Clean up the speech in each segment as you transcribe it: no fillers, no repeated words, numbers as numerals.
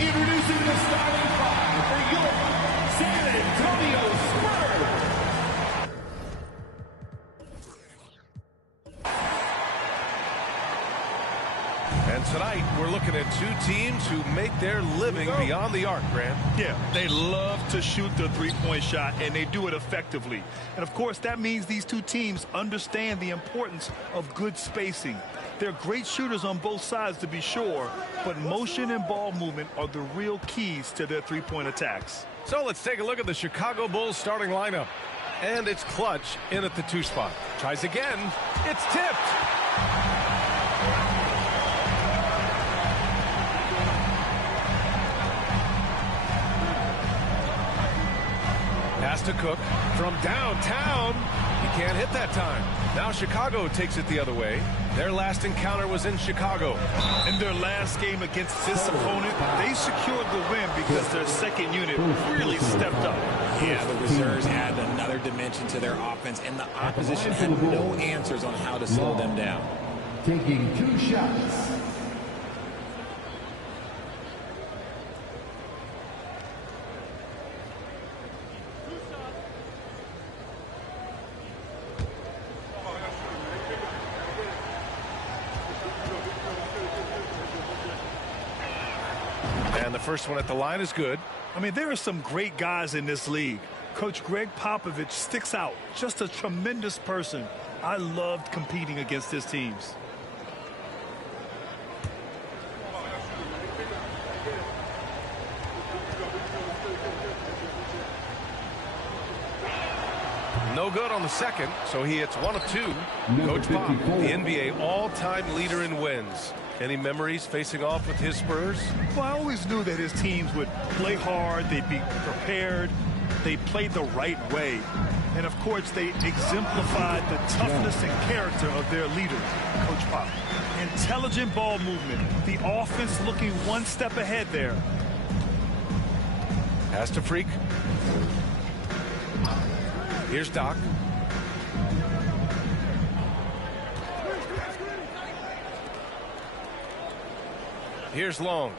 Introducing the starting five for your San Antonio Spurs. And tonight, we're looking at two teams who make their living beyond the arc, Grant. Yeah, they love to shoot the three-point shot, and they do it effectively. And, of course, that means these two teams understand the importance of good spacing. They're great shooters on both sides, to be sure, but motion and ball movement are the real keys to their three-point attacks. So let's take a look at the Chicago Bulls starting lineup. And it's Clutch in at the 2 spot. Tries again. It's tipped. Pass to Cook from downtown. He can't hit that time. Now Chicago takes it the other way. Their last encounter was in Chicago. In their last game against this opponent, they secured the win because their second unit really stepped up. Yeah, the reserves add another dimension to their offense, and the opposition had no answers on how to slow them down. Taking 2 shots. And the first one at the line is good. I mean, there are some great guys in this league. Coach Greg Popovich sticks out. Just a tremendous person. I loved competing against his teams. No good on the second, so he hits 1 of 2. Coach Pop, the NBA all-time leader in wins. Any memories facing off with his Spurs? Well, I always knew that his teams would play hard, they'd be prepared, they played the right way. And, of course, they exemplified the toughness and character of their leader, Coach Pop. Intelligent ball movement, the offense looking one step ahead there. Pass to Freak. Here's Doc. Here's Long.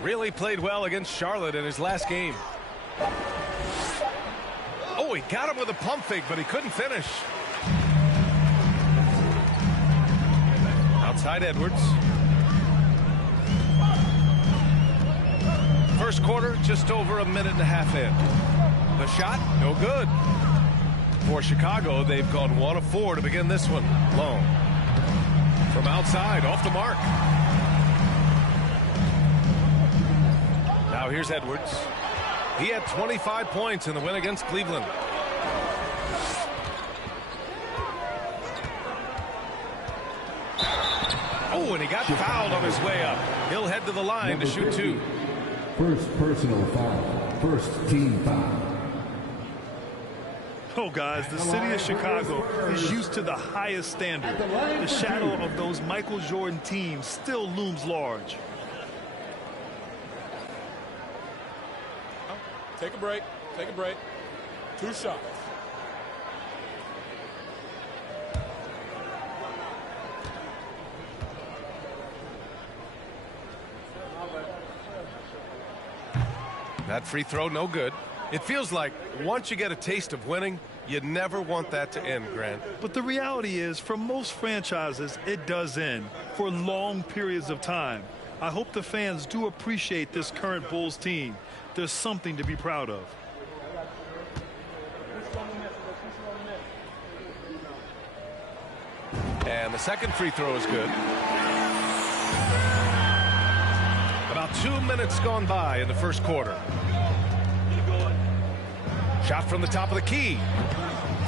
Really played well against Charlotte in his last game. Oh, he got him with a pump fake, but he couldn't finish. Outside Edwards. First quarter, just over a minute and a half in. The shot, no good. For Chicago, they've gone 1 of 4 to begin this one. Long. From outside, off the mark. Now here's Edwards. He had 25 points in the win against Cleveland. Oh, and he got fouled on his way up. He'll head to the line to shoot 2. First personal foul. First team foul. Oh, guys, the city of Chicago is used to the highest standard. The shadow of those Michael Jordan teams still looms large. Take a break. Take a break. 2 shots. That free throw, no good. It feels like once you get a taste of winning, you never want that to end, Grant. But the reality is, for most franchises, it does end for long periods of time. I hope the fans do appreciate this current Bulls team. There's something to be proud of. And the second free throw is good. About 2 minutes gone by in the first quarter. Shot from the top of the key.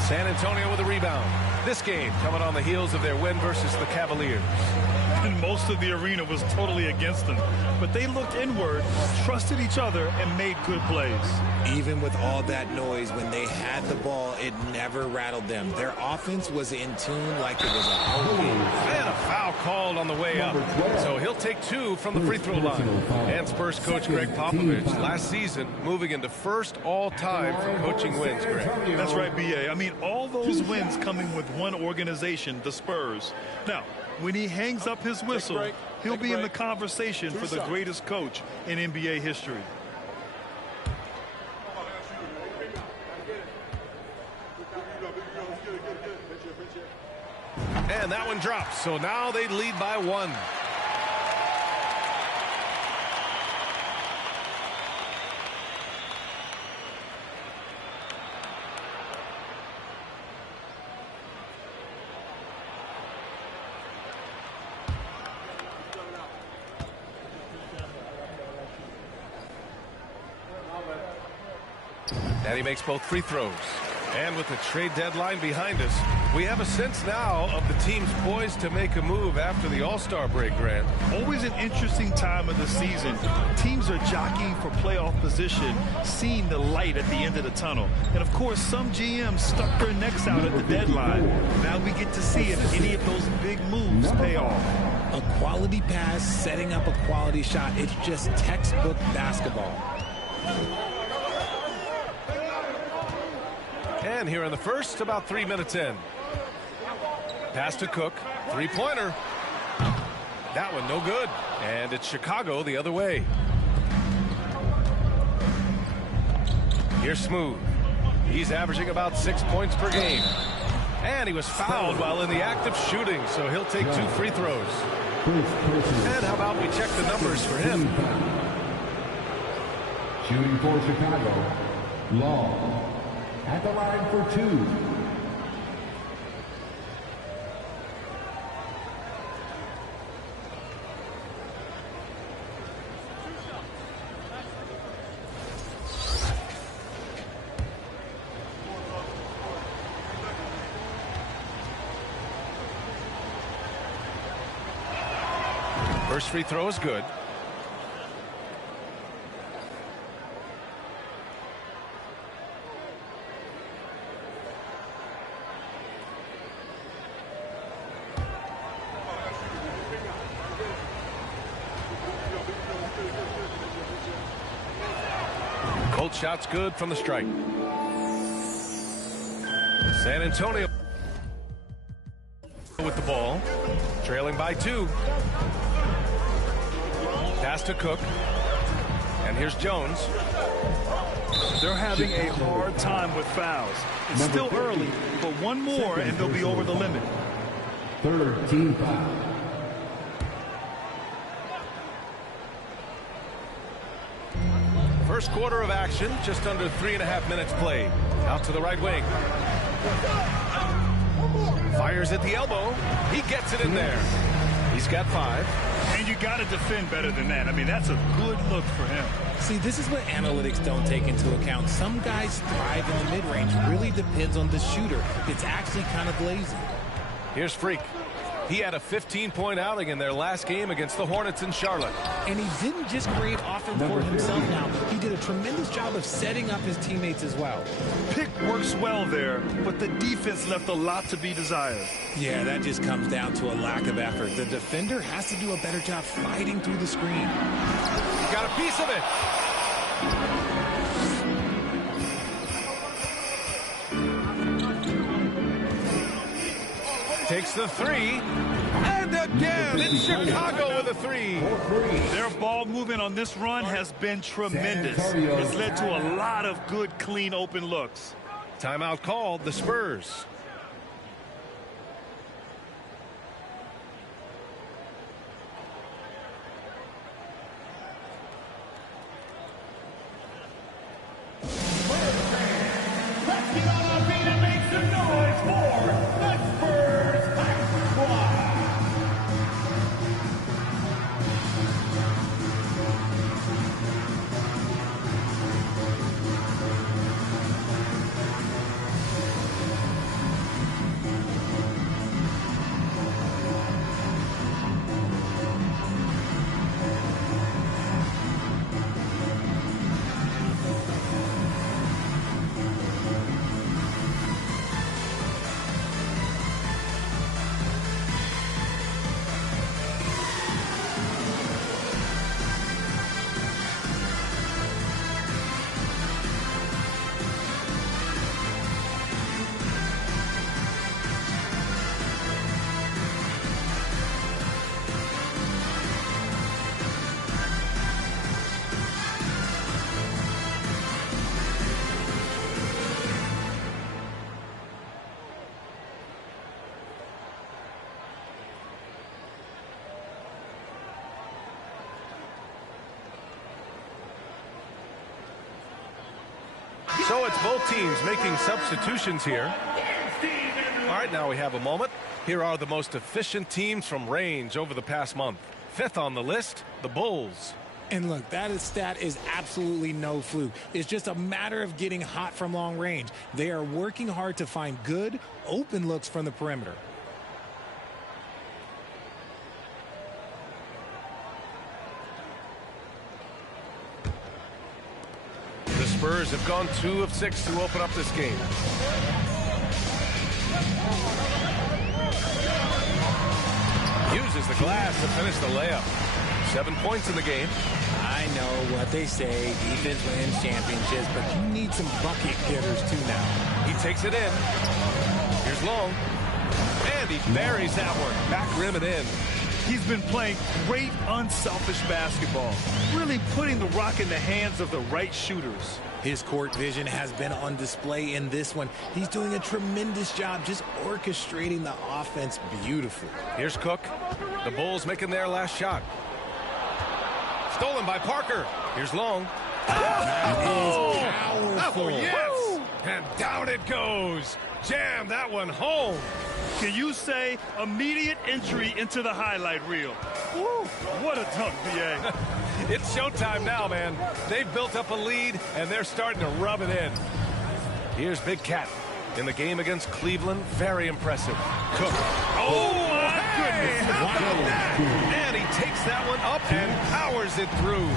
San Antonio with a rebound. This game coming on the heels of their win versus the Cavaliers. And most of the arena was totally against them. But they looked inward, trusted each other, and made good plays. Even with all that noise, when they had the ball, it never rattled them. Their offense was in tune like it was a home game. And a foul called on the way up. So he'll take 2 from the free throw line. And Spurs coach Greg Popovich last season moving into first all-time for coaching wins, Greg. That's right, B.A. I mean, all those wins coming with one organization, the Spurs. Now, When he hangs up his whistle, he'll be in the conversation for the shots. greatest coach in NBA history. And that one drops, so now they lead by 1. And he makes both free throws. And with the trade deadline behind us, we have a sense now of the teams poised to make a move after the All-Star break, Grant. Always an interesting time of the season. Teams are jockeying for playoff position, seeing the light at the end of the tunnel. And, of course, some GMs stuck their necks out at the deadline. Now we get to see if any of those big moves pay off. A quality pass, setting up a quality shot. It's just textbook basketball. And here in the first, about 3 minutes in. Pass to Cook, three-pointer. That one no good. And it's Chicago the other way. Here's Smooth. He's averaging about 6 points per game. And he was fouled while in the act of shooting, so he'll take 2 free throws. And how about we check the numbers for him? Shooting for Chicago, Long. At the line for 2. First free throw is good. Cold shot's good from the strike. San Antonio with the ball, trailing by 2. Pass to Cook. And here's Jones. They're having a hard time with fouls. It's still early, but one more and they'll be over the limit. Third team foul. First quarter of action, just under 3.5 minutes played. Out to the right wing. Fires at the elbow. He gets it in there. He's got 5. And you got to defend better than that. I mean, that's a good look for him. See, this is what analytics don't take into account. Some guys thrive in the mid-range. Really depends on the shooter. It's actually kind of lazy. Here's Freak. He had a 15-point outing in their last game against the Hornets in Charlotte. And he didn't just create offense for himself now. He did a tremendous job of setting up his teammates as well. Pick works well there, but the defense left a lot to be desired. Yeah, that just comes down to a lack of effort. The defender has to do a better job fighting through the screen. Got a piece of it. Takes the 3. And again, it's Chicago with a 3. Their ball movement on this run has been tremendous. It's led to a lot of good, clean, open looks. Timeout called, the Spurs. Let's get on our feet and make some noise for the Spurs Tackle Squad. So it's both teams making substitutions here. All right, now we have a moment. Here are the most efficient teams from range over the past month. Fifth on the list, the Bulls. And look, that stat is absolutely no fluke. It's just a matter of getting hot from long range. They are working hard to find good, open looks from the perimeter. The Spurs have gone 2 of 6 to open up this game. Uses the glass to finish the layup. 7 points in the game. I know what they say, defense wins championships, but you need some bucket getters too now. He takes it in. Here's Long. And he buries that one. Back rim and in. He's been playing great, unselfish basketball, really putting the rock in the hands of the right shooters. His court vision has been on display in this one. He's doing a tremendous job just orchestrating the offense beautifully. Here's Cook. The Bulls making their last shot. Stolen by Parker. Here's Long. That is powerful. Oh, yes. And down it goes. Jam that one home. Can you say immediate entry into the highlight reel? Woo, what a dunk, B.A. It's showtime now, man. They've built up a lead, and they're starting to rub it in. Here's Big Cat in the game against Cleveland. Very impressive. Cook. Oh, my goodness. How about that? And he takes that one up and powers it through.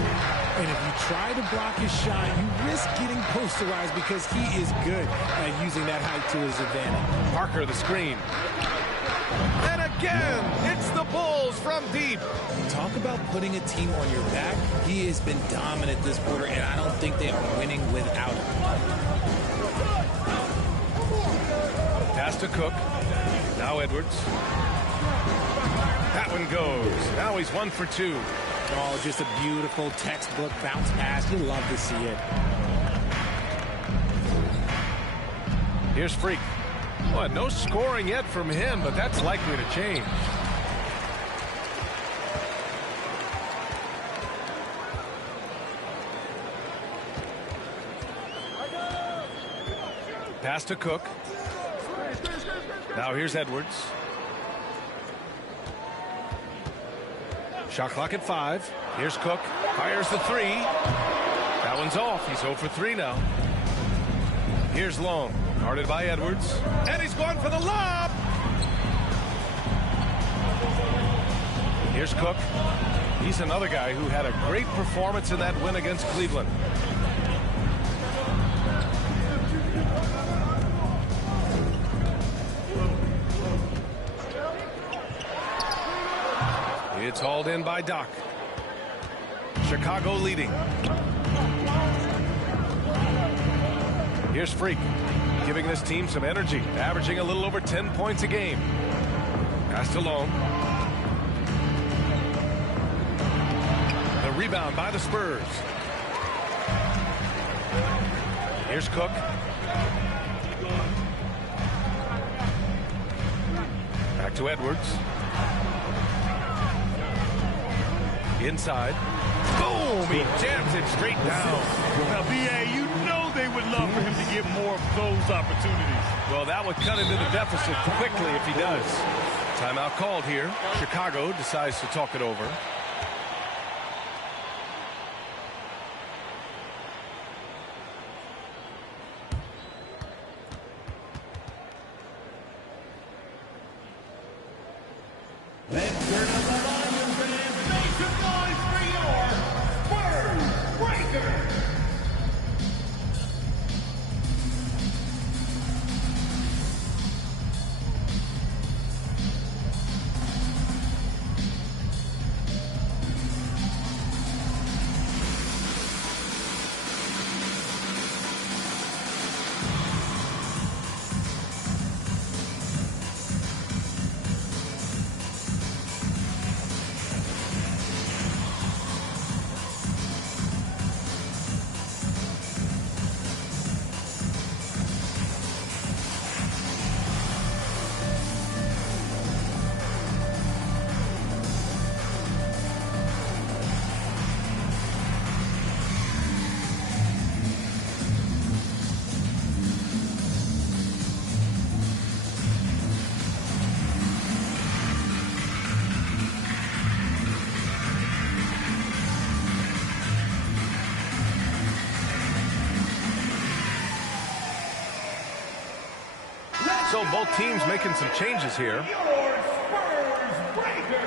And if you try to block his shot, you risk getting posterized because he is good at using that height to his advantage. Parker the screen. And again, it's the Bulls from deep. Talk about putting a team on your back. He has been dominant this quarter, and I don't think they are winning without him. Pass to Cook. Now Edwards. That one goes. Now he's 1 for 2. Oh, just a beautiful textbook bounce pass. You love to see it. Here's Freak. Well, no scoring yet from him, but that's likely to change. Pass to Cook. Now here's Edwards. Shot clock at 5. Here's Cook. Fires the 3. That one's off. He's 0 for 3 now. Here's Long. Guarded by Edwards. And he's going for the lob. Here's Cook. He's another guy who had a great performance in that win against Cleveland. It's hauled in by Doc. Chicago leading. Here's Freak, giving this team some energy, averaging a little over 10 points a game. Pass to Long. The rebound by the Spurs. Here's Cook. Back to Edwards. Inside. Boom! He jams it straight down. Now, B.A., you know they would love for him to get more of those opportunities. Well, that would cut into the deficit quickly if he does. Timeout called here. Chicago decides to talk it over. so both teams making some changes here. Your Spurs breaker.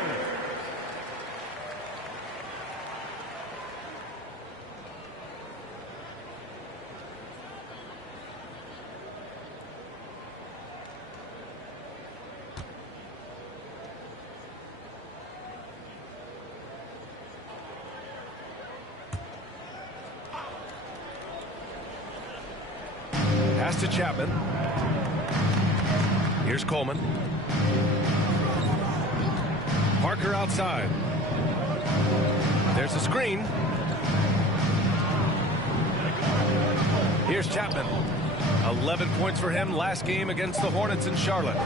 Pass to Chapman. Here's Coleman. Parker outside. There's a screen. Here's Chapman. 11 points for him last game against the Hornets in Charlotte.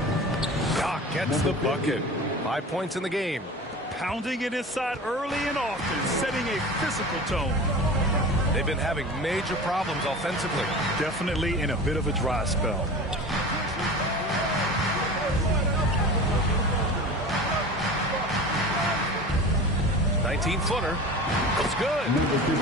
Doc gets the bucket. 5 points in the game. Pounding it inside early and often, setting a physical tone. They've been having major problems offensively. Definitely in a bit of a dry spell. Footer. It's good.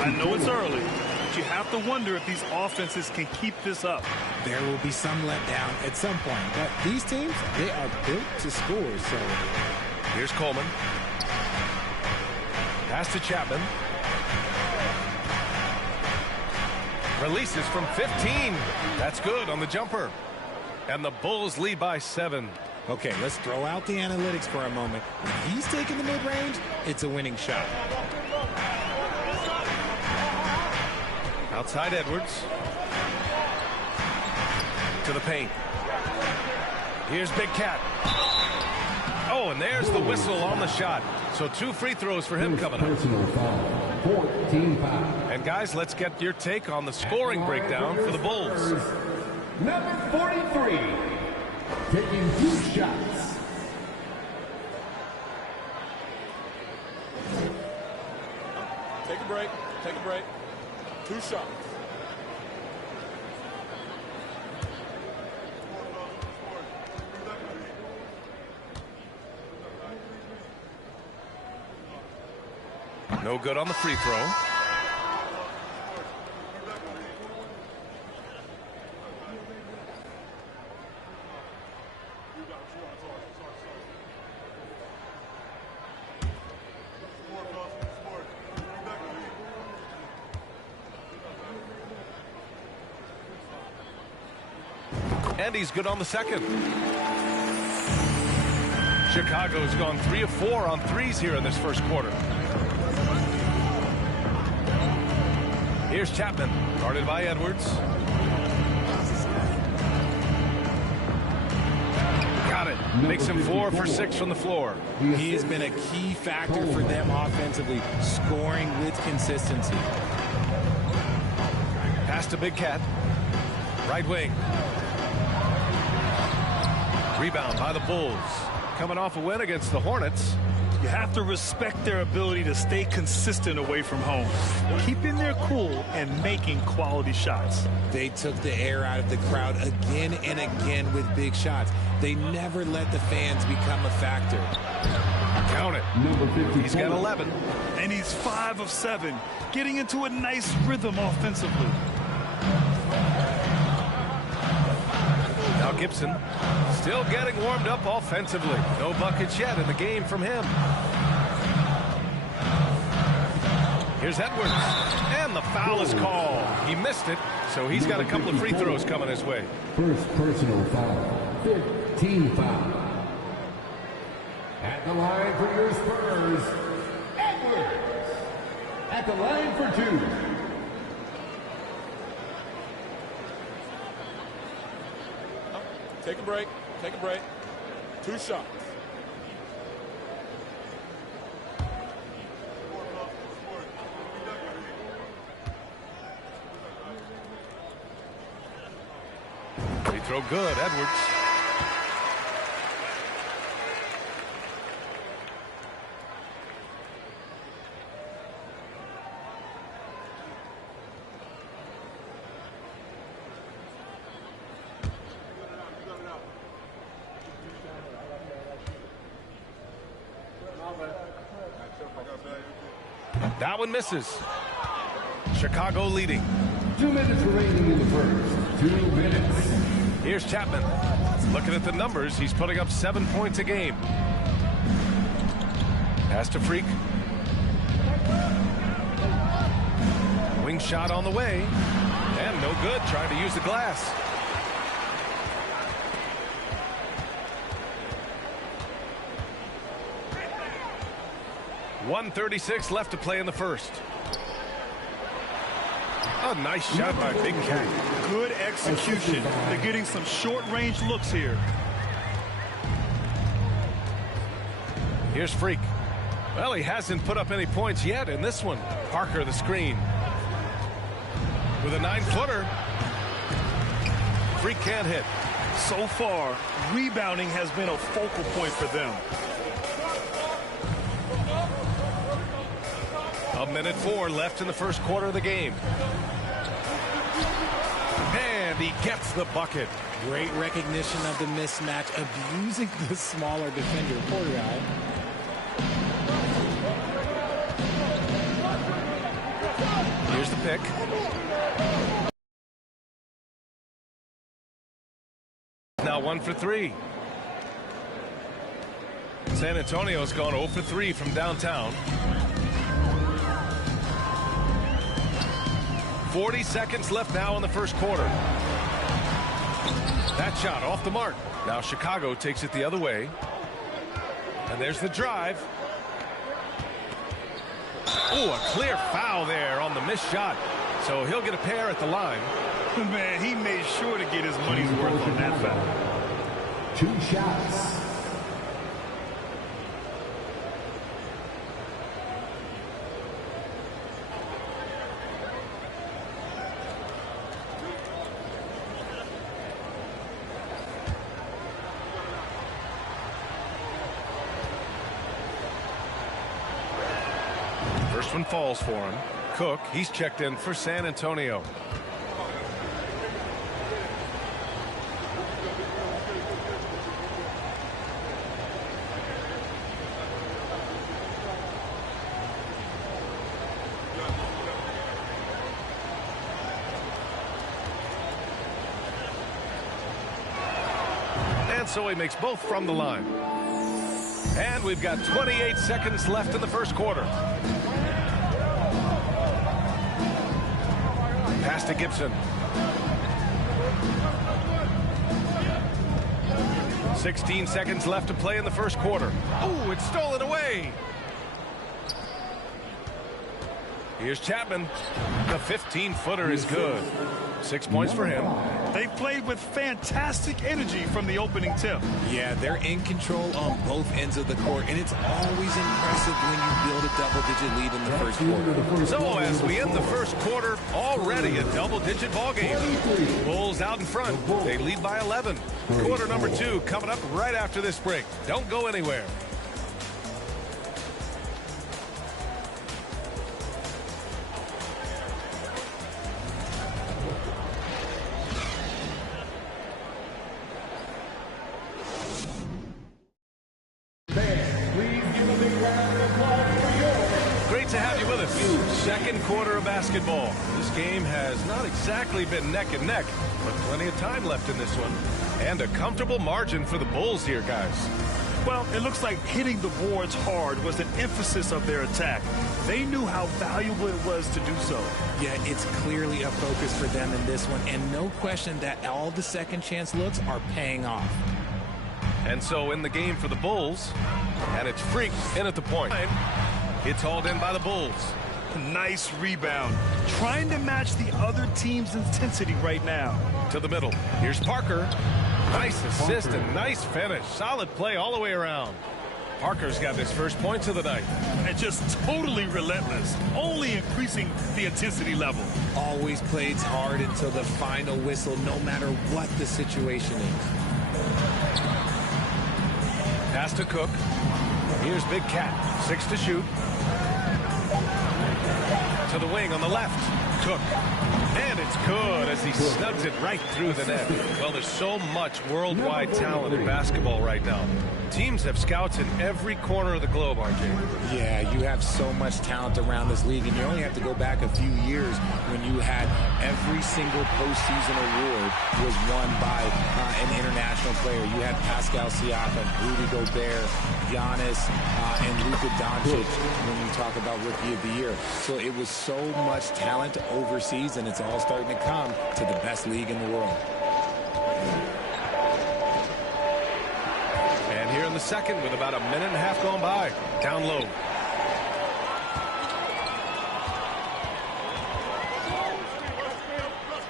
I know it's early, but you have to wonder if these offenses can keep this up. There will be some letdown at some point, but these teams, they are built to score. So here's Coleman. Pass to Chapman. Releases from 15. That's good on the jumper. And the Bulls lead by 7. okay, let's throw out the analytics for a moment. When he's taking the mid-range, it's a winning shot. Outside Edwards. To the paint. Here's Big Cat. Oh, and there's the whistle on the shot. So 2 free throws for him coming up. Personal foul, 14 foul. And guys, let's get your take on the scoring breakdown for the Bulls. Number 43, taking 2 shots. Take a break. Take a break. 2 shots. No good on the free throw. And he's good on the second. Chicago's gone 3 of 4 on threes here in this first quarter. Here's Chapman, guarded by Edwards. Got it. Makes him 4 for 6 from the floor. He has been a key factor for them offensively, scoring with consistency. Pass to Big Cat. Right wing. Rebound by the Bulls. Coming off a win against the Hornets. You have to respect their ability to stay consistent away from home, keeping their cool and making quality shots. They took the air out of the crowd again and again with big shots. They never let the fans become a factor. Count it. He's got 11. And he's 5 of 7, getting into a nice rhythm offensively. Now Gibson still getting warmed up offensively. No buckets yet in the game from him. Here's Edwards. And the foul is called. He missed it, so he's got a couple of free throws coming his way. First personal foul, 15 foul. At the line for your Spurs, Edwards. At the line for 2. Take a break. Take a break. 2 shots. Free throw good, Edwards. That one misses. Chicago leading. 2 minutes remaining in the first. 2 minutes. Here's Chapman. Looking at the numbers, he's putting up 7 points a game. Pass to Freak. Wing shot on the way. And no good, trying to use the glass. .136 left to play in the first. A nice shot by Big Cat. Good execution. They're getting some short-range looks here. Here's Freak. Well, he hasn't put up any points yet in this one. Parker the screen. With a 9-footer. Freak can't hit. So far, rebounding has been a focal point for them. .4 left in the first quarter of the game. And he gets the bucket. Great recognition of the mismatch, abusing the smaller defender. Poor guy. Here's the pick. Now 1 for 3. San Antonio's gone 0 for 3 from downtown. 40 seconds left now in the first quarter. That shot off the mark. Now Chicago takes it the other way. And there's the drive. Oh, a clear foul there on the missed shot. So he'll get a pair at the line. Man, he made sure to get his money's worth on that foul. 2 shots. First one falls for him. Cook, he's checked in for San Antonio. And so he makes both from the line. And we've got 28 seconds left in the first quarter. Pass to Gibson. 16 seconds left to play in the first quarter. Oh, it's stolen away. Here's Chapman. The 15-footer is good. 6 points for him. They've played with fantastic energy from the opening tip. Yeah, they're in control on both ends of the court, and it's always impressive when you build a double-digit lead in the first quarter. So as we end the first quarter, already a double-digit ball game. Bulls out in front. They lead by 11. Quarter number 2 coming up right after this break. Don't go anywhere. To have you with us. Second quarter of basketball. This game has not exactly been neck and neck, but plenty of time left in this one. And a comfortable margin for the Bulls here, guys. Well, it looks like hitting the boards hard was an emphasis of their attack. They knew how valuable it was to do so. Yeah, it's clearly a focus for them in this one, and no question that all the second chance looks are paying off. And so in the game for the Bulls, and it's Freak in at the point. It's hauled in by the Bulls. Nice rebound. Trying to match the other team's intensity right now. To the middle. Here's Parker. Nice assist and nice finish. Solid play all the way around. Parker's got his first points of the night. And just totally relentless. Only increasing the intensity level. Always plays hard until the final whistle, no matter what the situation is. Pass to Cook. Here's Big Cat. 6 to shoot. To the wing on the left. Cook. And it's good as he snugs it right through the net. Well, there's so much worldwide talent in basketball right now. Teams have scouts in every corner of the globe, RJ. Yeah, you have so much talent around this league, and you only have to go back a few years when you had every single postseason award was won by an international player. You had Pascal Siakam, Rudy Gobert, Giannis, and Luka Doncic when you talk about Rookie of the Year. So it was so much talent overseas, and it's all starting to come to the best league in the world. And here in the second with about a minute and a half gone by. Down low.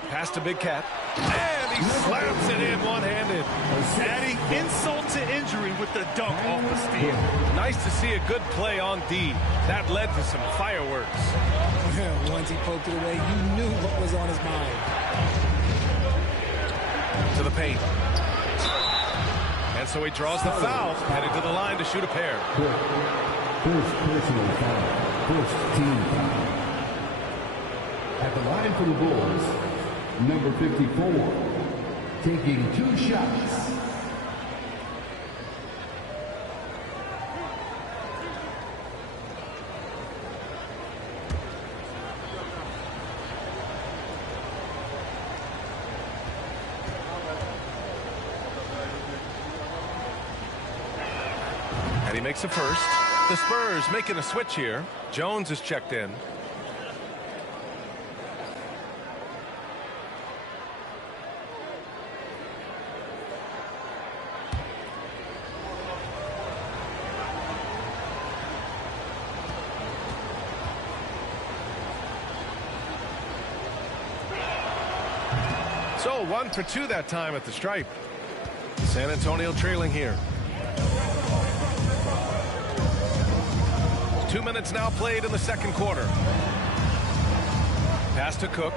Pass to Big Cat. And he slams it in one-handed. Adding insult to injury with the dunk off the steal. Nice to see a good play on D. That led to some fireworks. Once he poked it away, you knew what was on his mind. To the paint. And so he draws the foul, heading to the line to shoot a pair. First personal foul. First team foul. At the line for the Bulls, number 54, taking 2 shots. And he makes a first. The Spurs making a switch here. Jones is checked in. So 1 for 2 that time at the stripe. San Antonio trailing here. 2 minutes now played in the second quarter. Pass to Cook.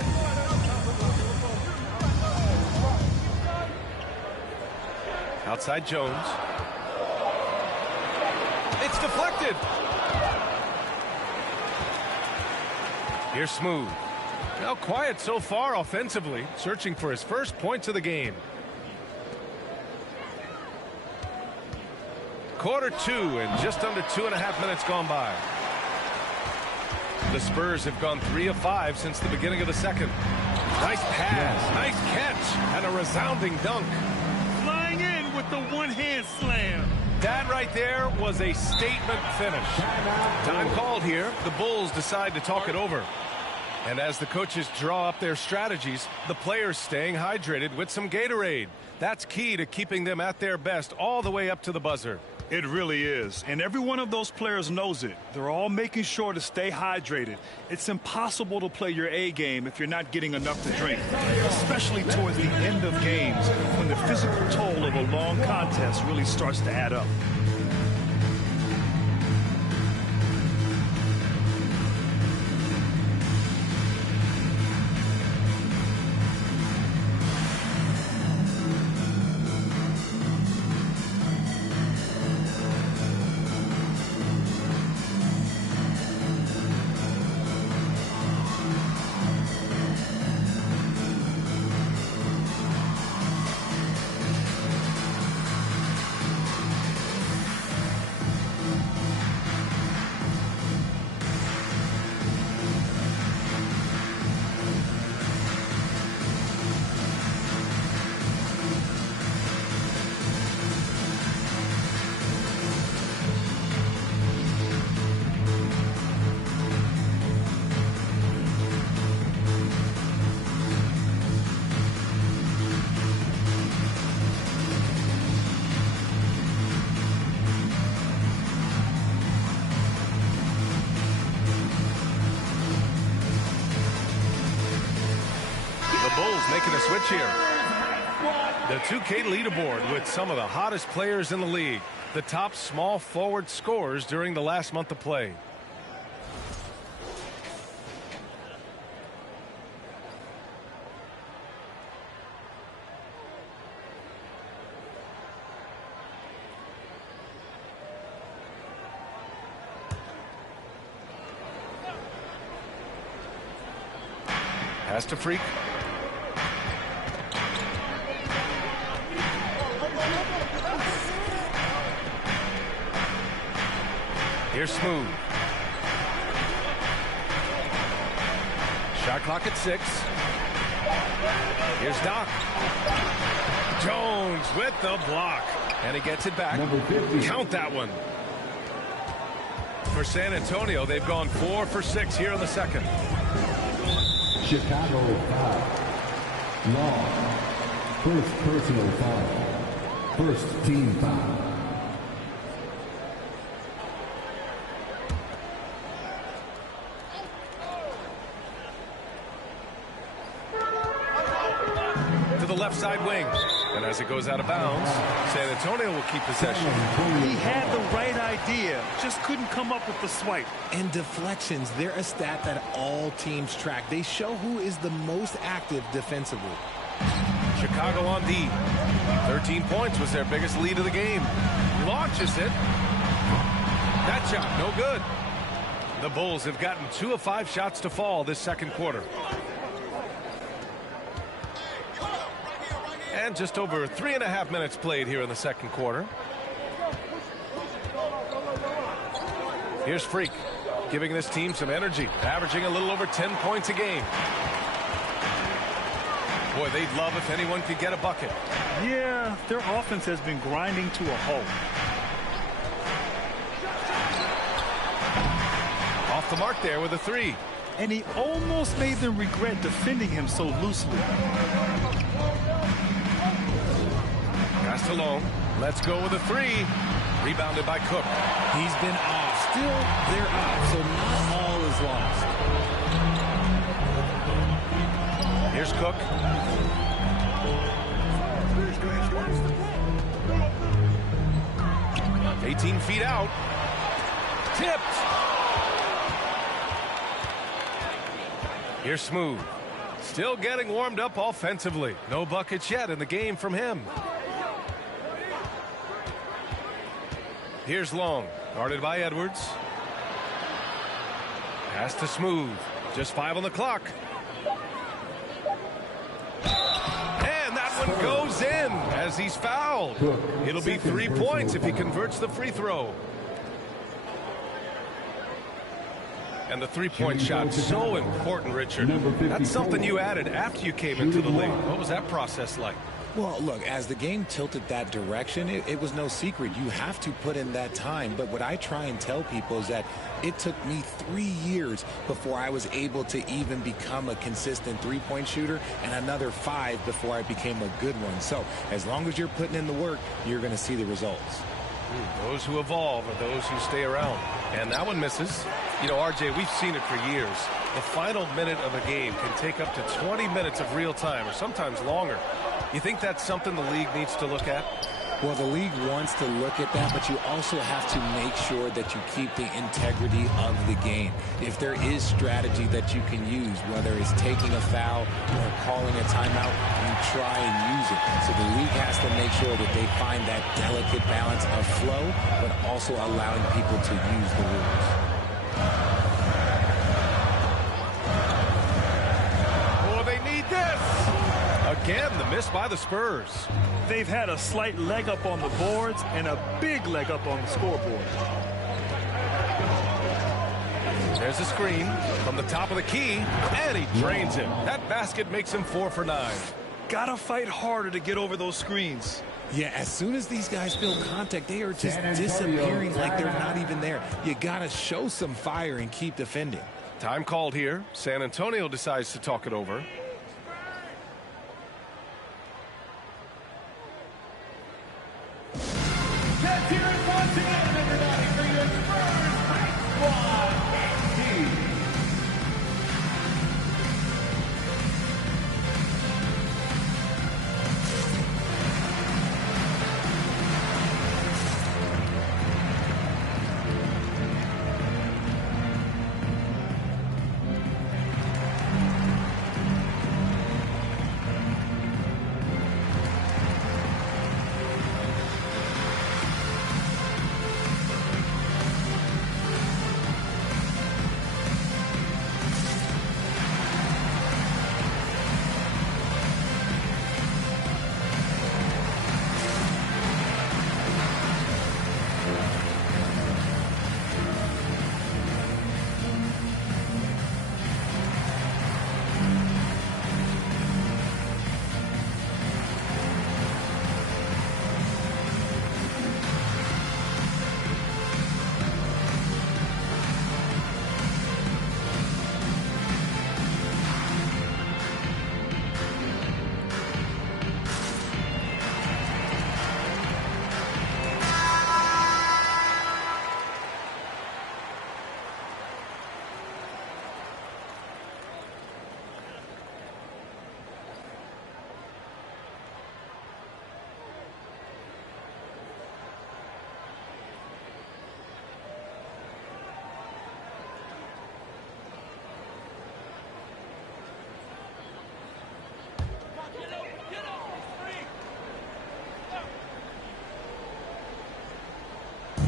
Outside Jones. It's deflected. Here's Smooth. Now quiet so far offensively, searching for his first points of the game. Quarter 2 and just under 2.5 minutes gone by. The Spurs have gone 3 of 5 since the beginning of the second. Nice pass, nice catch, and a resounding dunk. Flying in with the one-hand slam. That right there was a statement finish. Time called here. The Bulls decide to talk it over. And as the coaches draw up their strategies, the players staying hydrated with some Gatorade. That's key to keeping them at their best all the way up to the buzzer. It really is. And every one of those players knows it. They're all making sure to stay hydrated. It's impossible to play your A game if you're not getting enough to drink, especially towards the end of games when the physical toll of a long contest really starts to add up. Bulls making a switch here. The 2K leaderboard with some of the hottest players in the league. The top small forward scorers during the last month of play. Pass to Freak. Here's Smooth. Shot clock at 6. Here's Doc. Jones with the block. And he gets it back. Number 50. Count that one. For San Antonio, they've gone 4 for 6 here in the second. Chicago foul. Long. First personal foul. First team foul. To the left side wing. And as it goes out of bounds, San Antonio will keep possession. He had the right idea, just couldn't come up with the swipe. And deflections, they're a stat that all teams track. They show who is the most active defensively. Chicago on D. 13 points was their biggest lead of the game. Launches it. That shot, no good. The Bulls have gotten 2 of 5 shots to fall this second quarter. And just over 3.5 minutes played here in the second quarter. Here's Freak, giving this team some energy, averaging a little over 10 points a game. Boy, they'd love if anyone could get a bucket. Yeah, their offense has been grinding to a halt. Off the mark there with a 3. And he almost made them regret defending him so loosely. Pass to Long. Let's go with a 3. Rebounded by Cook. He's been off. Still, they're up, so not all is lost. Here's Cook. "18 feet out. Tipped." Here's Smooth. Still getting warmed up offensively. No buckets yet in the game from him. Here's Long, guarded by Edwards. Pass to Smooth. Just 5 on the clock. And that one goes in as he's fouled. It'll be 3 points if he converts the free throw. And the three-point shot, so important, Richard. That's something you added after you came into the league. What was that process like? Well, look, as the game tilted that direction, it was no secret. You have to put in that time. But what I try and tell people is that it took me 3 years before I was able to even become a consistent three-point shooter, and another 5 before I became a good one. So as long as you're putting in the work, you're going to see the results. Those who evolve are those who stay around. And that one misses. You know, RJ, we've seen it for years. The final minute of a game can take up to 20 minutes of real time, or sometimes longer. You think that's something the league needs to look at? Well, the league wants to look at that, but you also have to make sure that you keep the integrity of the game. If there is strategy that you can use, whether it's taking a foul or calling a timeout, you try and use it. So the league has to make sure that they find that delicate balance of flow, but also allowing people to use the rules. Oh, they need this! Again, the miss by the Spurs. They've had a slight leg up on the boards and a big leg up on the scoreboard. There's a screen from the top of the key, and he drains it. That basket makes him 4 for 9. Gotta fight harder to get over those screens. Yeah, as soon as these guys feel contact, they are just disappearing like they're not even there. You gotta show some fire and keep defending. Time called here. San Antonio decides to talk it over. Let's hear it once again, everybody, for your Spurs Hype Squad team.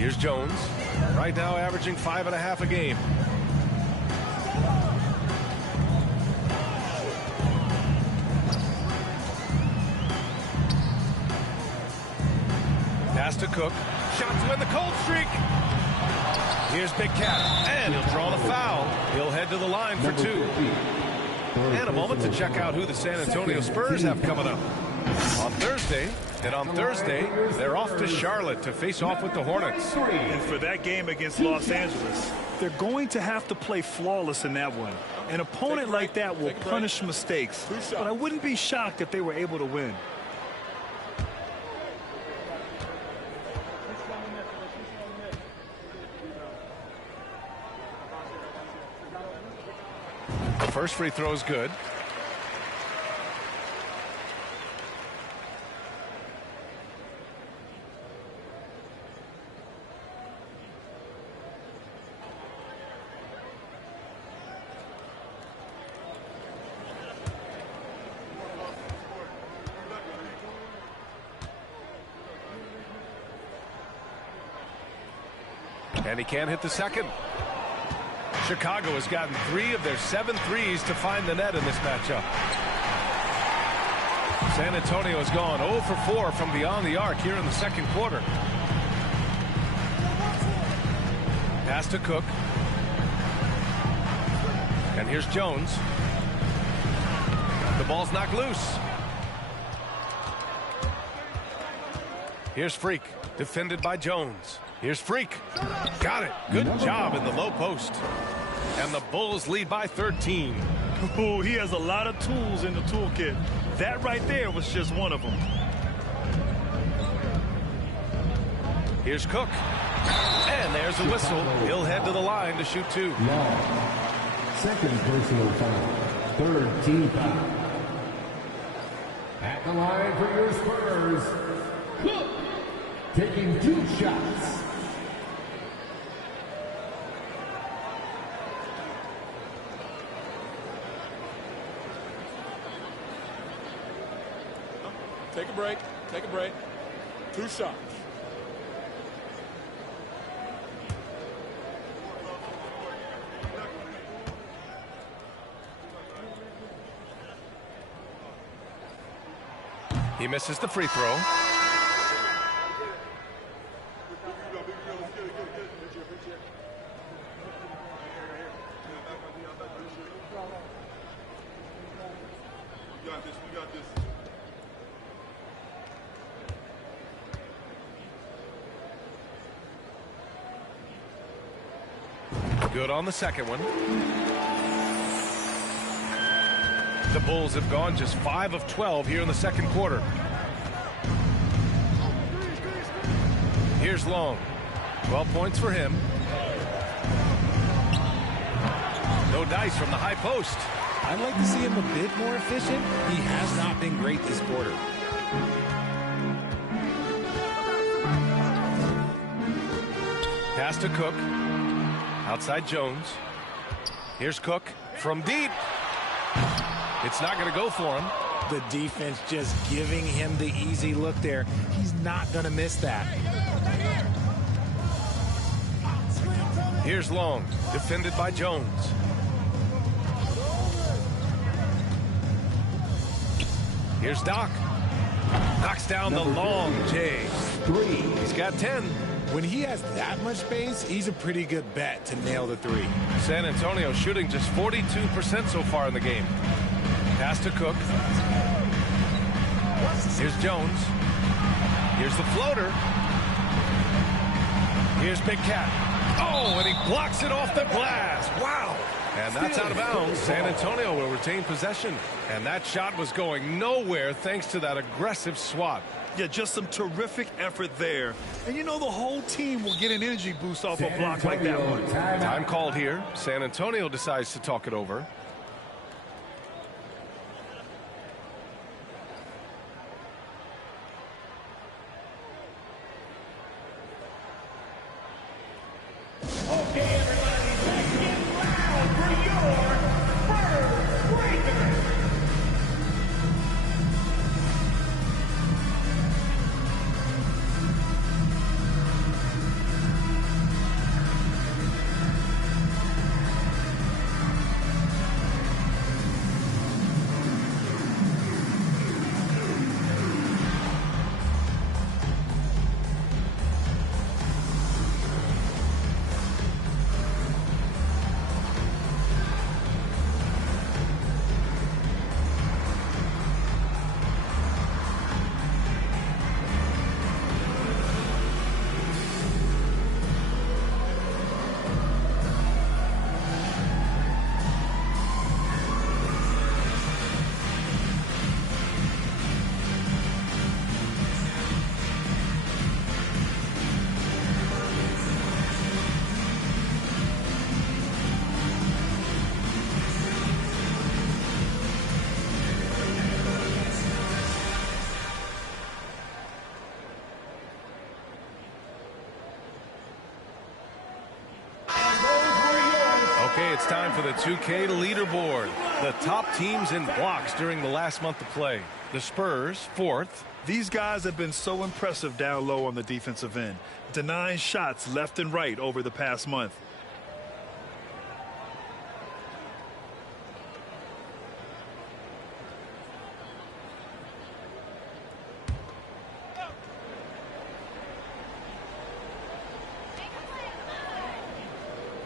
Here's Jones. Right now averaging 5.5 a game. Pass to Cook. Shot to end the cold streak. Here's Big Cat. And he'll draw the foul. He'll head to the line for 2. And a moment to check out who the San Antonio Spurs have coming up on Thursday. And on Thursday, they're off to Charlotte to face off with the Hornets. And for that game against Los Angeles, they're going to have to play flawless in that one. An opponent like that will punish mistakes, but I wouldn't be shocked if they were able to win. The first free throw is good. And he can't hit the second. Chicago has gotten 3 of their 7 threes to find the net in this matchup. San Antonio has gone 0 for 4 from beyond the arc here in the second quarter. Pass to Cook. And here's Jones. The ball's knocked loose. Here's Freak, defended by Jones. Here's Freak. Got it. Good job in the low post. And the Bulls lead by 13. Oh, he has a lot of tools in the toolkit. That right there was just one of them. Here's Cook. And there's a whistle. He'll head to the line to shoot 2. Long. Second personal foul. Third team foul. At the line for your Spurs, Cook, taking 2 shots. Take a break. Take a break. 2 shots. He misses the free throw. Good on the second one. The Bulls have gone just 5 of 12 here in the second quarter. Here's Long. 12 points for him. No dice from the high post. I'd like to see him a bit more efficient. He has not been great this quarter. Pass to Cook. Outside Jones. Here's Cook from deep. It's not going to go for him. The defense just giving him the easy look there. He's not going to miss that. Here's Long, defended by Jones. Here's Doc. Knocks down the long J. 3. He's got 10. When he has that much space, he's a pretty good bet to nail the 3. San Antonio shooting just 42% so far in the game. Pass to Cook. Here's Jones. Here's the floater. Here's Big Cat. Oh, and he blocks it off the glass. Wow. And that's out of bounds. San Antonio will retain possession. And that shot was going nowhere thanks to that aggressive swat. Yeah, just some terrific effort there. And you know the whole team will get an energy boost off a block like that one. Time called here. San Antonio decides to talk it over. Okay, everybody, let's get loud for your Spurs Breakers. for the 2K leaderboard. The top teams in blocks during the last month of play. The Spurs, 4th. These guys have been so impressive down low on the defensive end, denying shots left and right over the past month.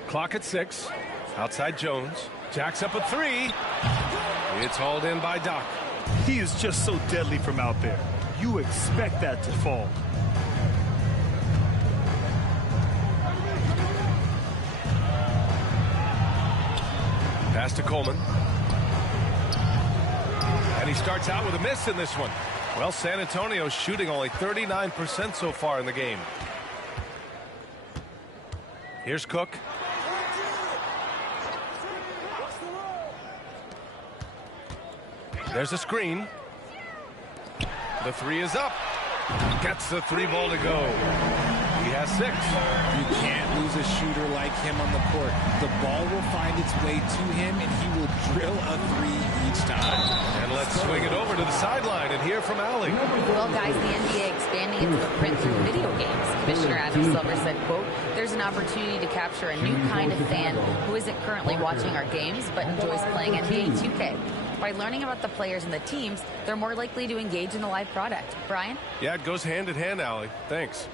Clock at 6. Outside Jones. Jacks up a 3. It's hauled in by Doc. He is just so deadly from out there. You expect that to fall. Pass to Coleman. And he starts out with a miss in this one. Well, San Antonio's shooting only 39% so far in the game. Here's Cook. There's a screen. The 3 is up. Gets the 3 ball to go. He has 6. You can't lose a shooter like him on the court. The ball will find its way to him, and he will drill a 3 each time. And let's swing it over to the sideline and hear from Allie. Well, guys, the NBA expanding its footprint through video games. Commissioner Adam Silver said, quote, "There's an opportunity to capture a new kind of fan who isn't currently watching our games but enjoys playing NBA 2K. By learning about the players and the teams, they're more likely to engage in the live product." Brian? Yeah, it goes hand in hand, Allie. Thanks.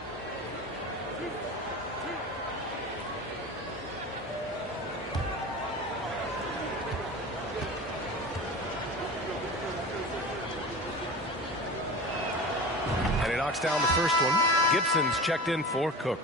And he knocks down the first one. Gibson's checked in for Cook.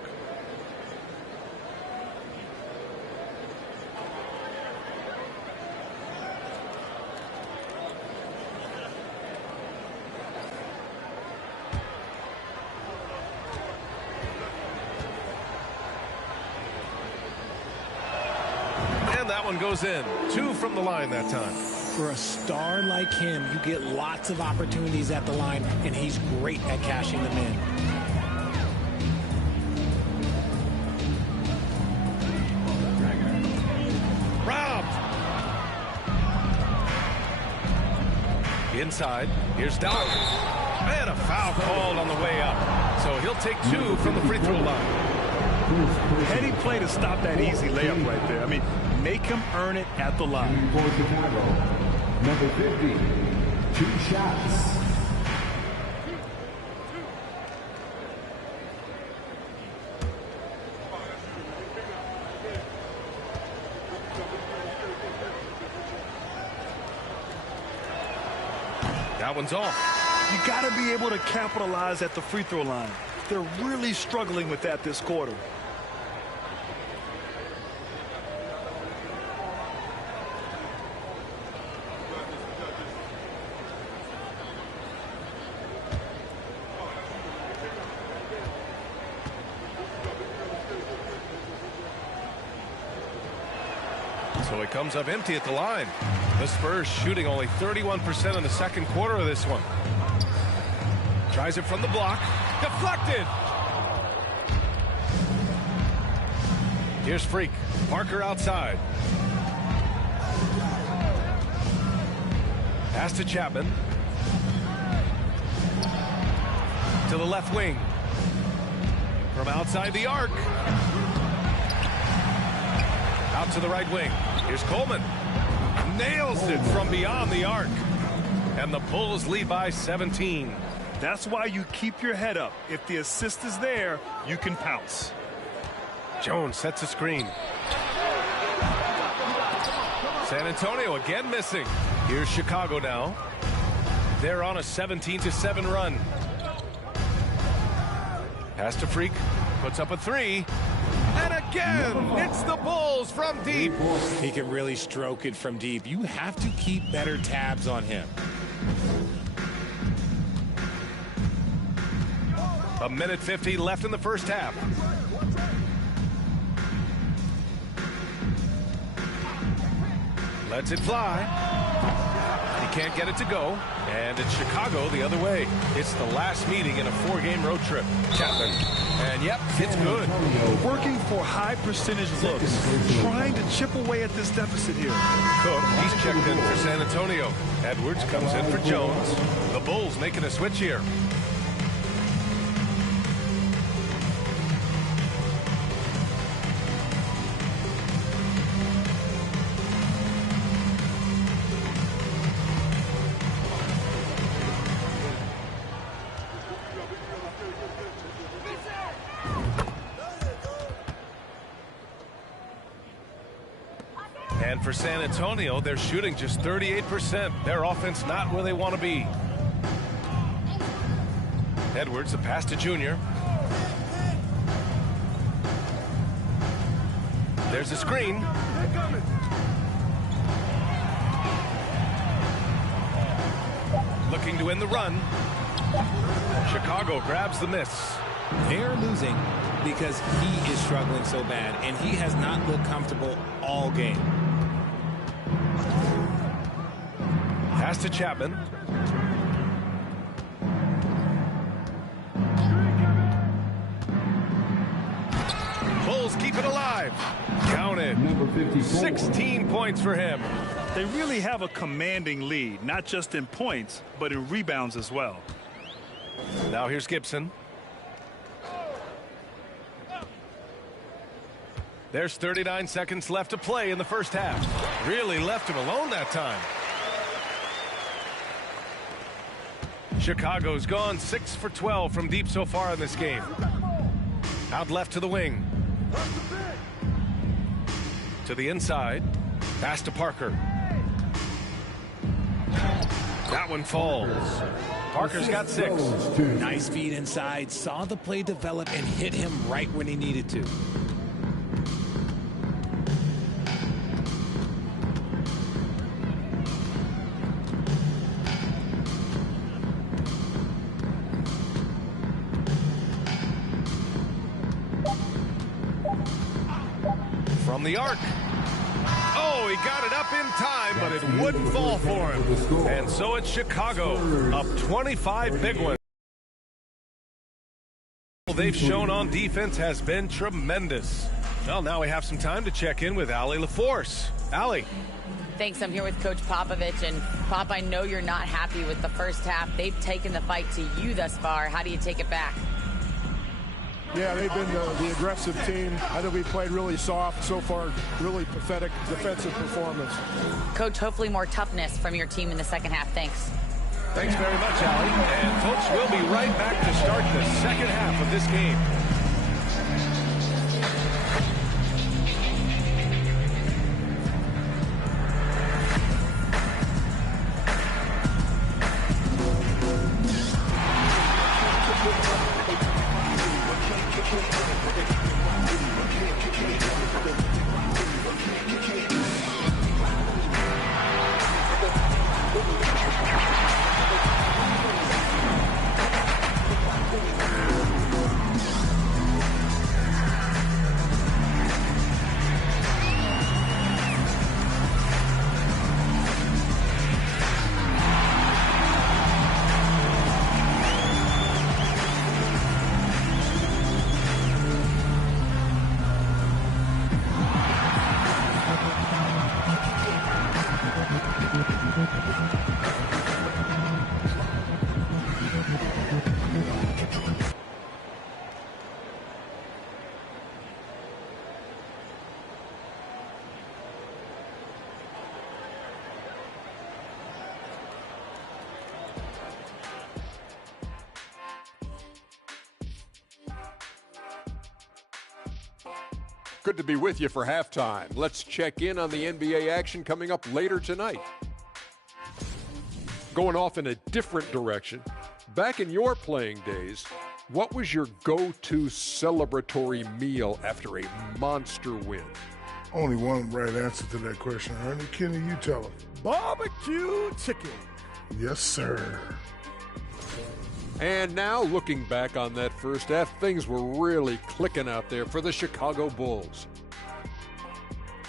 Goes in. 2 from the line that time. For a star like him, you get lots of opportunities at the line, and he's great at cashing them in. Robbed. Inside. Here's Doc. And a foul called on the way up. So he'll take 2 from the free throw line. Heady play to stop that easy layup right there. I mean, make him earn it at the line. For Chicago, number 50, 2 shots. That one's off. You got to be able to capitalize at the free throw line. They're really struggling with that this quarter. So it comes up empty at the line. The Spurs shooting only 31% in the second quarter of this one. Tries it from the block. Deflected. Here's Freak. Parker outside. Pass to Chapman. To the left wing. From outside the arc. Out to the right wing. Here's Coleman. Nails it from beyond the arc. And the Bulls lead by 17. That's why you keep your head up. If the assist is there, you can pounce. Jones sets a screen. San Antonio again missing. Here's Chicago now. They're on a 17-7 run. Pass to Freak. Puts up a 3. And again, it's the Bulls from deep. He can really stroke it from deep. You have to keep better tabs on him. A minute 50 left in the first half. Lets it fly. He can't get it to go, and it's Chicago the other way. It's the last meeting in a 4-game road trip. Chapman, and yep, it's good. Working for high percentage looks, trying to chip away at this deficit here. Cook, he's checked in for San Antonio. Edwards comes in for Jones. The Bulls making a switch here. And for San Antonio, they're shooting just 38%. Their offense not where they want to be. Edwards, a pass to Junior. There's a screen. Looking to win the run. Chicago grabs the miss. They're losing because he is struggling so bad, and he has not looked comfortable all game. Pass to Chapman. Bulls keep it alive. Counted. 16 points for him. They really have a commanding lead, not just in points, but in rebounds as well. Now here's Gibson. There's 39 seconds left to play in the first half. Really left him alone that time. Chicago's gone 6 for 12 from deep so far in this game. Out left to the wing. To the inside. Pass to Parker. That one falls. Parker's got 6. Nice feed inside. Saw the play develop and hit him right when he needed to. From the arc. Oh, he got it up in time, but it wouldn't fall for him. And so it's Chicago, up 25 big ones. They've shown on defense has been tremendous. Well, now we have some time to check in with Allie LaForce. Allie. Thanks. I'm here with Coach Popovich. And, Pop, I know you're not happy with the first half. They've taken the fight to you thus far. How do you take it back? Yeah, they've been the aggressive team. I think we played really soft so far. Really pathetic defensive performance. Coach, hopefully more toughness from your team in the second half. Thanks. Thanks very much, Allie. And, folks, we'll be right back to start the second half of this game. Good to be with you for halftime. Let's check in on the NBA action coming up later tonight. Going off in a different direction, back in your playing days, what was your go-to celebratory meal after a monster win? Only one right answer to that question, Ernie. Kenny, you tell him. Barbecue chicken. Yes, sir. And now, looking back on that first half, things were really clicking out there for the Chicago Bulls.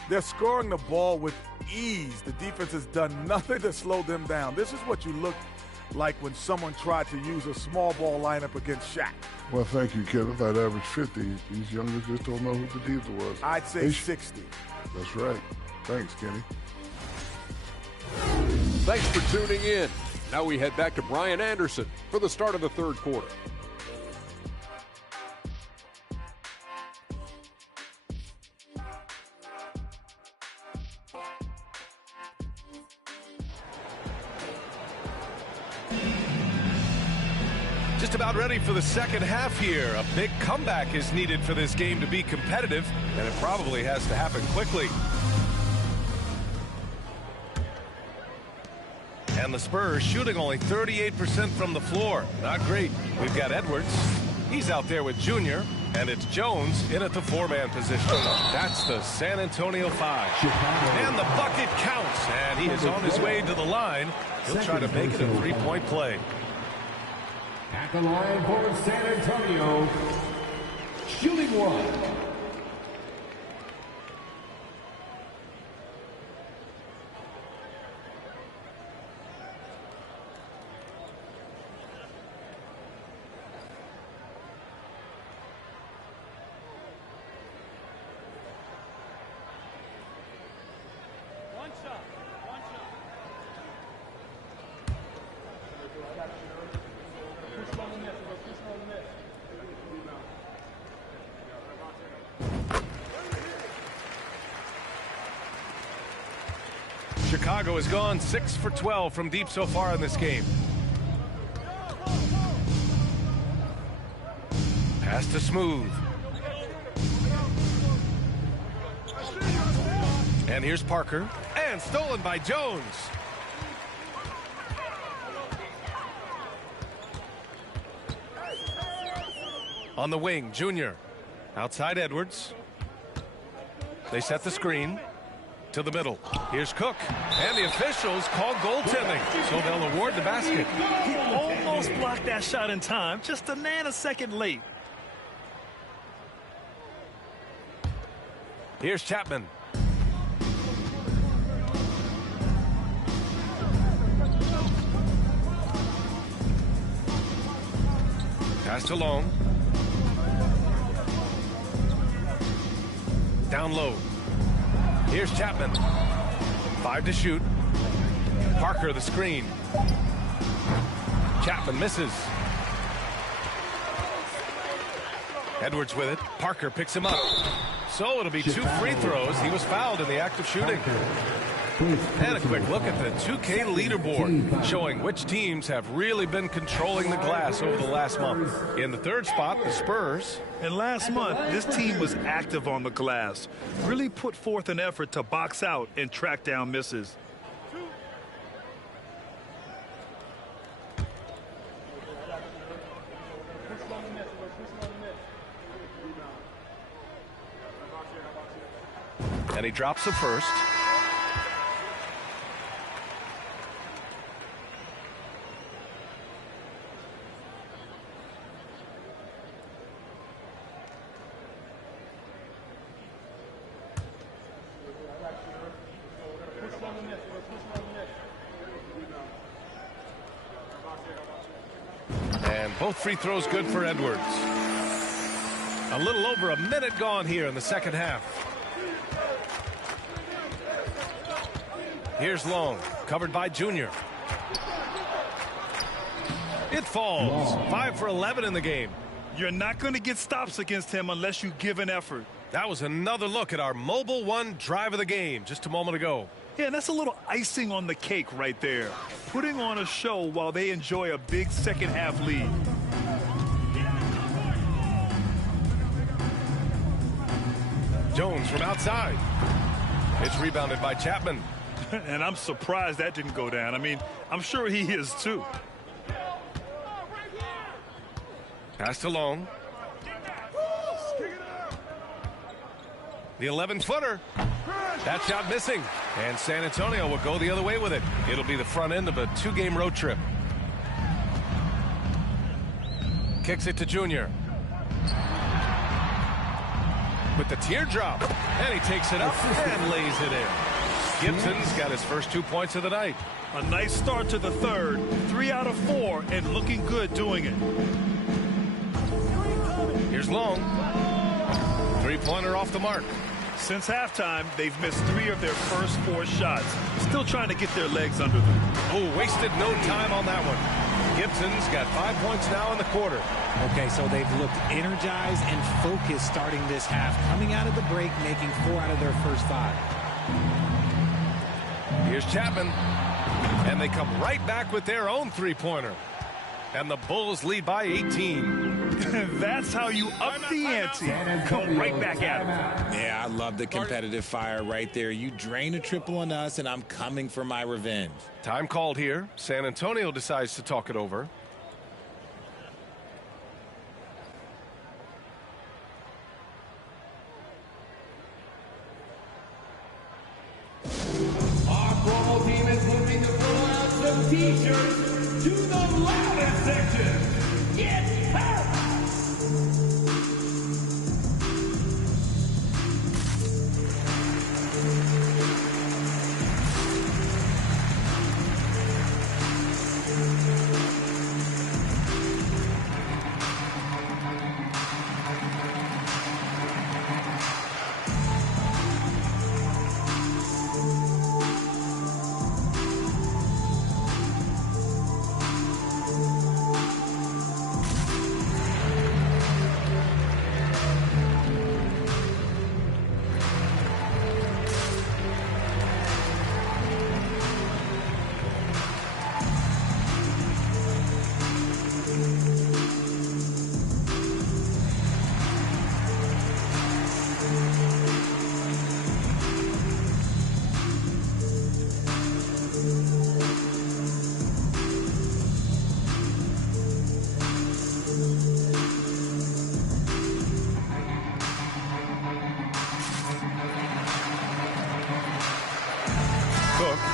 They're scoring the ball with ease. The defense has done nothing to slow them down. This is what you look like when someone tried to use a small ball lineup against Shaq. Well, thank you, Kevin. If I'd average 50, these youngsters just don't know who the diva was. I'd say 60. That's right. Thanks, Kenny. Thanks for tuning in. Now we head back to Brian Anderson for the start of the third quarter. Just about ready for the second half here. A big comeback is needed for this game to be competitive, and it probably has to happen quickly. And the Spurs shooting only 38% from the floor. Not great. We've got Edwards. He's out there with Junior, and it's Jones in at the four-man position. That's the San Antonio 5. And the bucket counts, and he is on his way to the line. He'll try to make it a three-point play. At the line for San Antonio, shooting one. Chicago has gone 6 for 12 from deep so far in this game. Pass to Smooth. And here's Parker. And stolen by Jones. On the wing, Junior. Outside Edwards. They set the screen. To the middle. Here's Cook. And the officials call goaltending, so they'll award the basket. He almost blocked that shot in time, just a nanosecond late. Here's Chapman. Pass to Long. Down low. Here's Chapman. 5 to shoot. Parker the screen. Chapman misses. Edwards with it. Parker picks him up. So it'll be 2 free throws. He was fouled in the act of shooting. And a quick look at the 2K leaderboard, showing which teams have really been controlling the glass over the last month. In the third spot, the Spurs. And last month, this team was active on the glass, really put forth an effort to box out and track down misses. And he drops the first. And both free throws good for Edwards. A little over a minute gone here in the second half. Here's Long, covered by Junior. It falls. 5 for 11 in the game. You're not going to get stops against him unless you give an effort. That was another look at our Mobile One drive of the game just a moment ago. Yeah, that's a little icing on the cake right there. Putting on a show while they enjoy a big second half lead. Jones from outside. It's rebounded by Chapman. And I'm surprised that didn't go down. I mean, I'm sure he is too. Pass to Long. The 11-footer. That shot missing. And San Antonio will go the other way with it. It'll be the front end of a 2-game road trip. Kicks it to Junior. with the teardrop. And he takes it up and lays it in. Gibson's got his first 2 points of the night. A nice start to the third. 3 out of 4 and looking good doing it. Here's Long. Three-pointer off the mark. Since halftime, they've missed 3 of their first 4 shots. Still trying to get their legs under them. Oh, wasted no time on that one. Gibson's got 5 points now in the quarter. Okay, so they've looked energized and focused starting this half. Coming out of the break, making 4 out of their first 5. Here's Chapman. And they come right back with their own three-pointer. And the Bulls lead by 18. That's how you up the ante. Come right back at it. Yeah, I love the competitive fire right there. You drain a triple on us, and I'm coming for my revenge. Time called here. San Antonio decides to talk it over. Our promo team is moving the full out some t-shirts to the loudest section. It's Paris.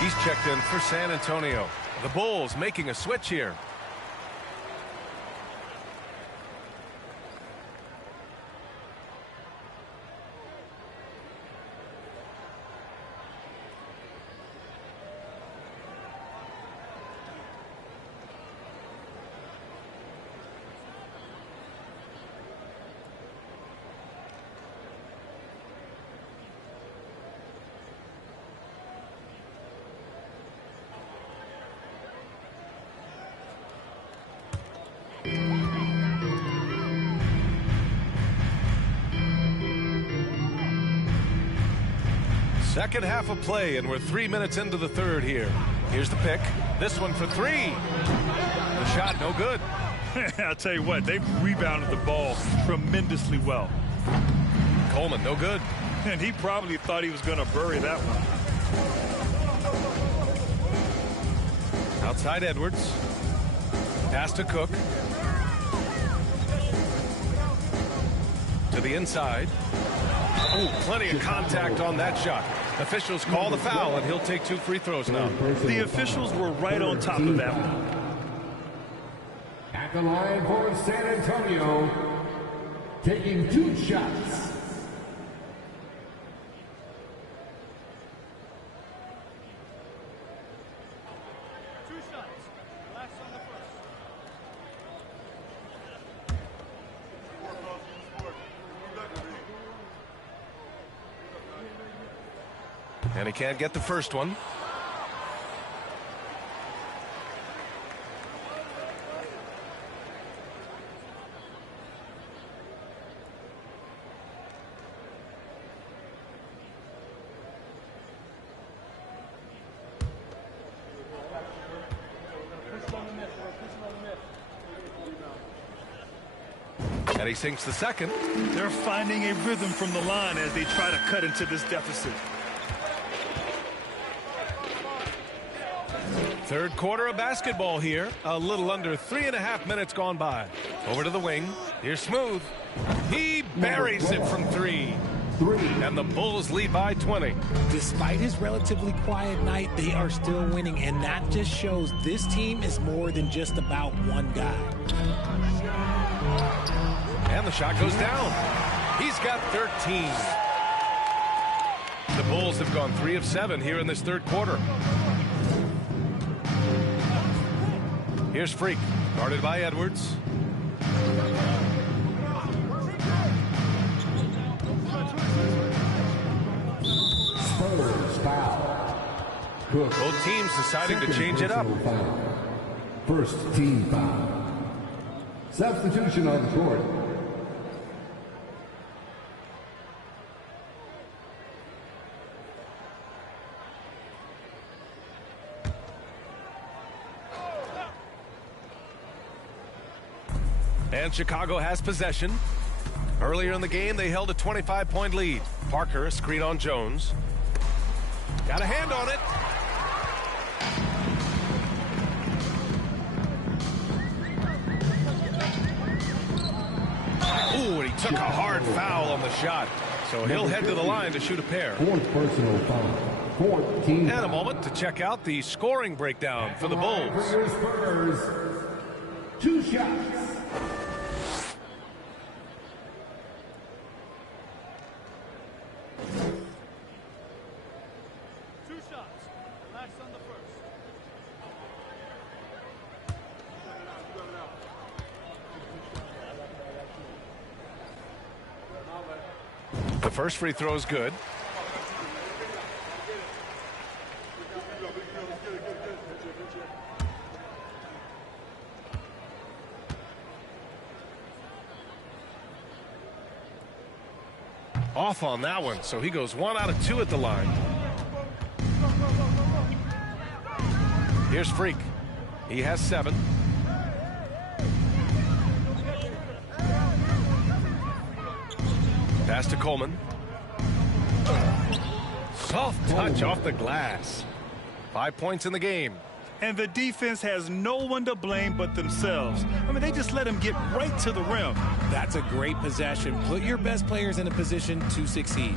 He's checked in for San Antonio. The Bulls making a switch here. Second half of play, and we're 3 minutes into the third here. Here's the pick. This one for three. The shot, no good. I'll tell you what, they've rebounded the ball tremendously well. Coleman, no good. And he probably thought he was going to bury that one. Outside Edwards. Pass to Cook. To the inside. Oh, plenty of contact on that shot. Officials call the foul, and he'll take 2 free throws now. The officials were right on top of that one. At the line for San Antonio, taking 2 shots. And he can't get the first one. And he sinks the second. They're finding a rhythm from the line as they try to cut into this deficit. Third quarter of basketball here. A little under 3.5 minutes gone by. Over to the wing. Here's Smooth. He buries it from 3. And the Bulls lead by 20. Despite his relatively quiet night, they are still winning, and that just shows this team is more than just about one guy. And the shot goes down. He's got 13. The Bulls have gone 3 of 7 here in this third quarter. Here's Freak, guarded by Edwards. Spurs foul. Cook. Both teams deciding to change it up. Foul. First team foul. Substitution on the court. And Chicago has possession. Earlier in the game, they held a 25-point lead. Parker, a screen on Jones. Got a hand on it. Ooh, and he took a hard foul on the shot. So he'll head to the line to shoot a pair. Fourth personal foul. 14. And a moment to check out the scoring breakdown for the Bulls. For your Spurs, 2 shots. The first free throw is good. Off on that one, so he goes 1 out of 2 at the line. Here's Freak. He has 7. Pass to Coleman. Soft touch off the glass. 5 points in the game. And the defense has no one to blame but themselves. I mean, they just let him get right to the rim. That's a great possession. Put your best players in a position to succeed.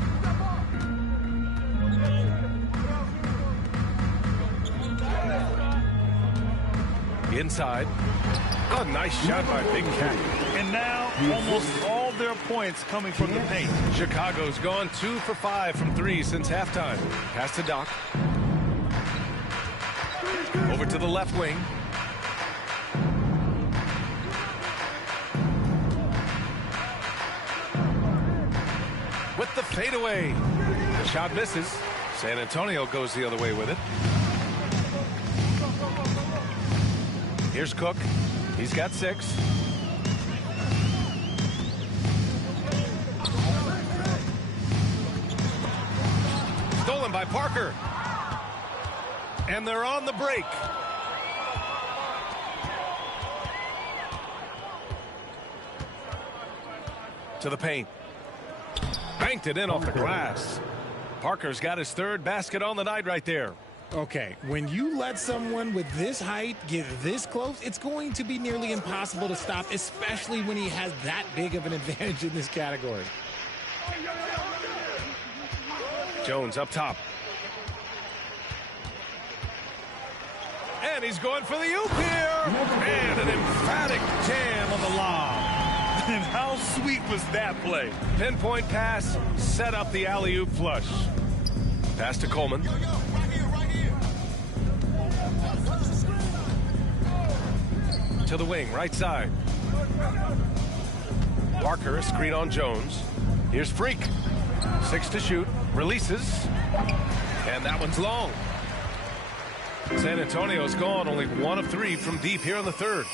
Inside. Oh, nice shot by Big Cat. And now almost all their points coming from the paint. Chicago's gone 2 for 5 from 3 since halftime. Pass to Doc. Over to the left wing. With the fadeaway. The shot misses. San Antonio goes the other way with it. Here's Cook. He's got 6. Stolen by Parker. And they're on the break. To the paint. Banked it in off the glass. Parker's got his 3rd basket on the night right there. Okay, when you let someone with this height get this close, it's going to be nearly impossible to stop, especially when he has that big of an advantage in this category. Jones up top. And he's going for the oop here. And an emphatic jam on the lob. And how sweet was that play? Pinpoint pass, set up the alley-oop flush. Pass to Coleman. To the wing, right side. Parker, a screen on Jones. Here's Freak. 6 to shoot. Releases. And that one's long. San Antonio's gone only 1 of 3 from deep here in the 3rd.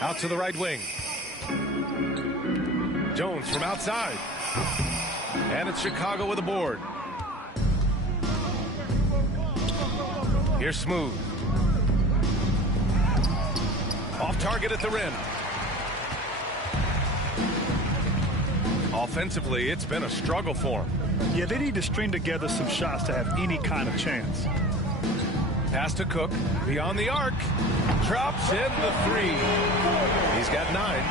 Out to the right wing. Jones from outside. And it's Chicago with a board. Here's Smooth. Off target at the rim. Offensively, it's been a struggle for him. Yeah, they need to string together some shots to have any kind of chance. Pass to Cook. Beyond the arc. Drops in the 3. He's got 9.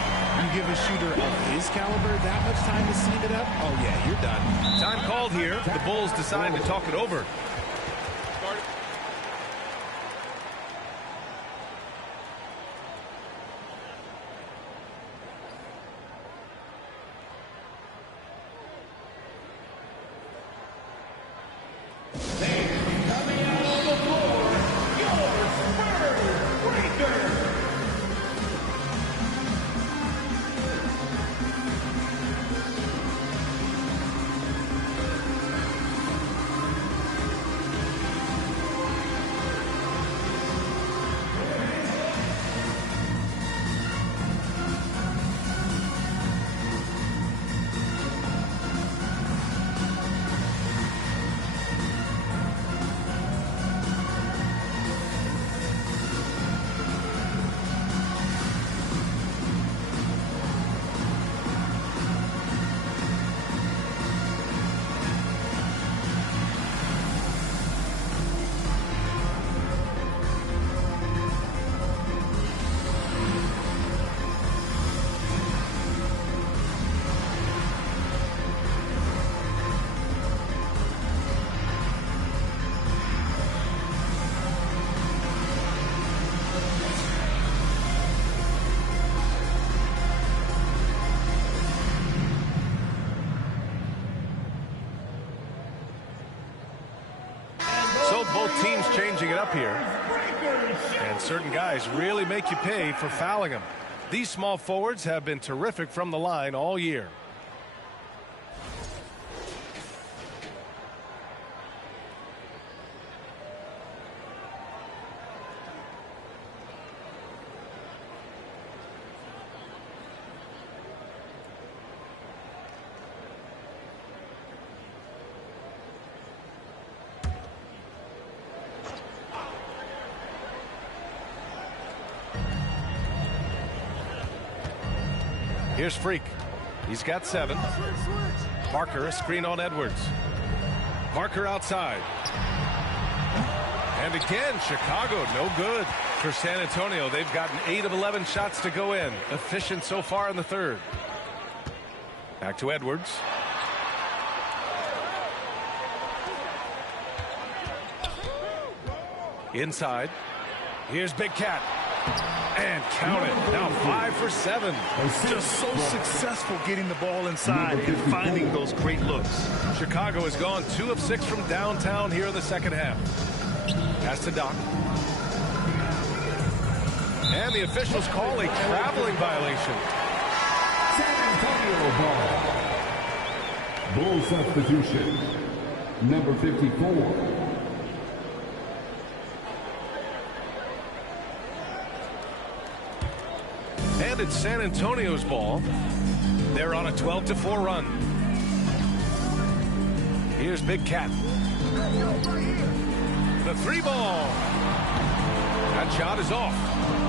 You give a shooter of his caliber that much time to seam it up, oh yeah, you're done. Time called here. The Bulls decide to talk it over. Well, both teams changing it up here. And certain guys really make you pay for fouling them. These small forwards have been terrific from the line all year. Here's Freak. He's got 7. Parker, a screen on Edwards. Parker outside. And again, Chicago, no good. For San Antonio, they've gotten 8 of 11 shots to go in. Efficient so far in the third. Back to Edwards. Inside. Here's Big Cat. And count it. Now 5 for 7. Just so successful getting the ball inside and finding those great looks. Chicago has gone 2 of 6 from downtown here in the second half. Pass to Doc. And the officials call a traveling violation. San Antonio ball. Bull substitution. Number 54. And it's San Antonio's ball. They're on a 12-4 run. Here's Big Cat. The 3-ball. That shot is off.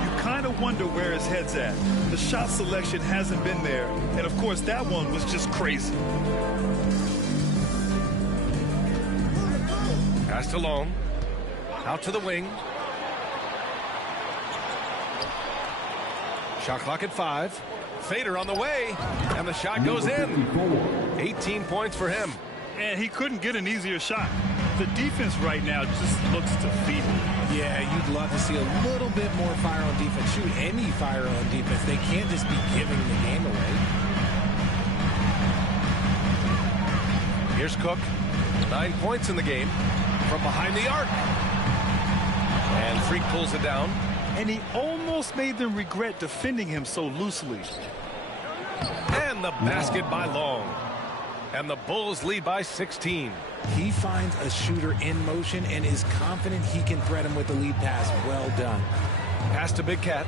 You kind of wonder where his head's at. The shot selection hasn't been there. And, of course, that one was just crazy. Pass to Long. Out to the wing. Shot clock at 5. Fader on the way. And the shot goes in. 18 points for him. And he couldn't get an easier shot. The defense right now just looks defeated. Yeah, you'd love to see a little bit more fire on defense. Shoot, any fire on defense. They can't just be giving the game away. Here's Cook. 9 points in the game from behind the arc. And Freak pulls it down. And he almost made them regret defending him so loosely. And the basket by Long. And the Bulls lead by 16. He finds a shooter in motion and is confident he can thread him with the lead pass. Well done. Pass to Big Cat.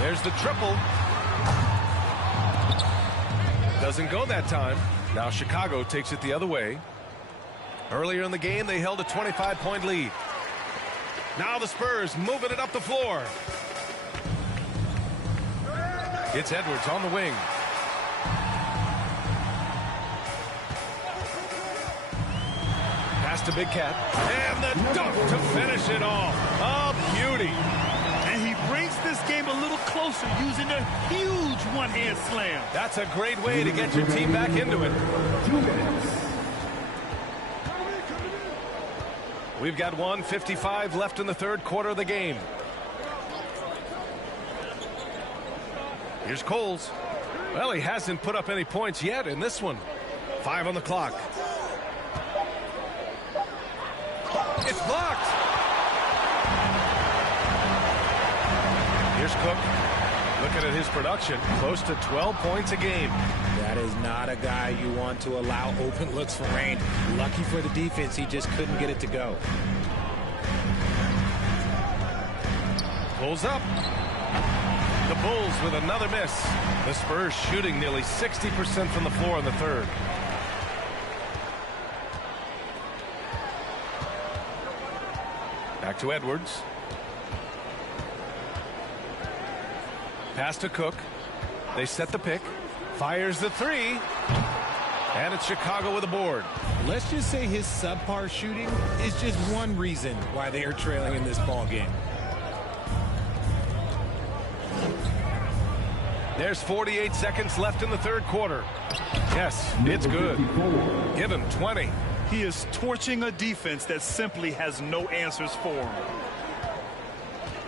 There's the triple. Doesn't go that time. Now Chicago takes it the other way. Earlier in the game, they held a 25-point lead. Now the Spurs moving it up the floor. It's Edwards on the wing. Pass to Big Cat. And the dunk to finish it off. A beauty. And he brings this game a little closer using a huge one-hand slam. That's a great way to get your team back into it. 2 minutes. We've got 1:55 left in the third quarter of the game. Here's Coles. Well, he hasn't put up any points yet in this one. 5 on the clock. It's blocked. Here's Cook. Looking at his production, close to 12 points a game. That is not a guy you want to allow open looks for Rain. Lucky for the defense, he just couldn't get it to go. Pulls up. The Bulls with another miss. The Spurs shooting nearly 60% from the floor in the third. Back to Edwards. Pass to Cook. They set the pick. Fires the 3. And it's Chicago with a board. Let's just say his subpar shooting is just one reason why they are trailing in this ball game. There's 48 seconds left in the third quarter. Yes, it's good. Give him 20. He is torching a defense that simply has no answers for him.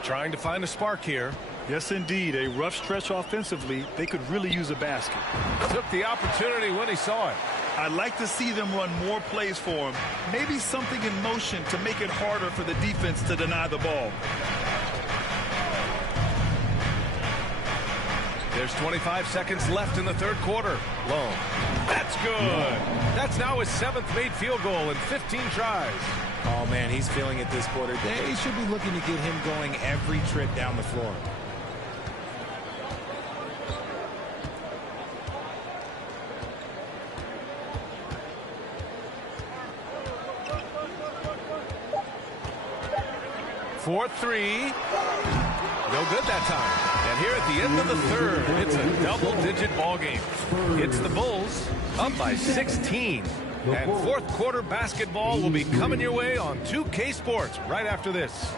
Trying to find a spark here. Yes, indeed. A rough stretch offensively. They could really use a basket. Took the opportunity when he saw it. I'd like to see them run more plays for him. Maybe something in motion to make it harder for the defense to deny the ball. There's 25 seconds left in the third quarter. Long. That's good. That's now his 7th made field goal in 15 tries. Oh, man, he's feeling it this quarter. They should be looking to get him going every trip down the floor. Fourth three. No good that time. And here at the end of the third, it's a double-digit ball game. It's the Bulls up by 16. And fourth quarter basketball will be coming your way on 2K Sports right after this.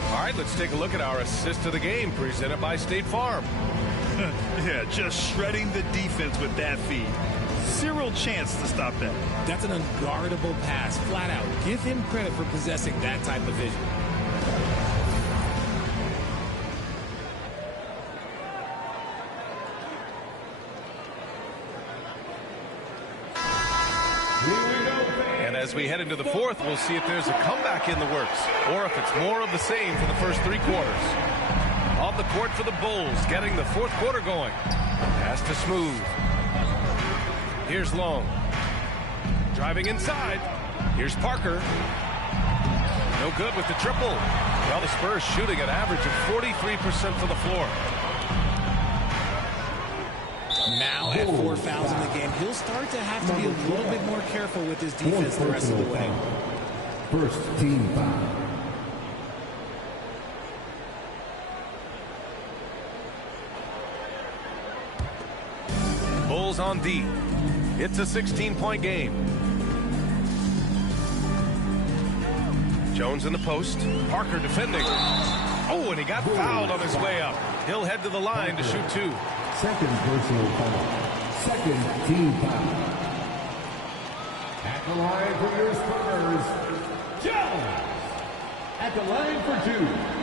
All right, let's take a look at our assist of the game presented by State Farm. Yeah, just shredding the defense with that feed. Zero chance to stop that. That's an unguardable pass, flat out. Give him credit for possessing that type of vision. And as we head into the fourth, we'll see if there's a comeback in the works or if it's more of the same for the first 3 quarters. On the court for the Bulls, getting the fourth quarter going. Pass to Smooth. Here's Long. Driving inside. Here's Parker. No good with the triple. Well, the Spurs shooting an average of 43% for the floor. Now at 4 fouls in the game, he'll start to have to be a little bit more careful with his defense the rest of the way. First team foul. Bulls on D. It's a 16-point game. Jones in the post. Parker defending. Oh, and he got fouled on his way up. He'll head to the line to shoot 2. Second personal foul. Second team foul. At the line for your Spurs, Jones. At the line for 2.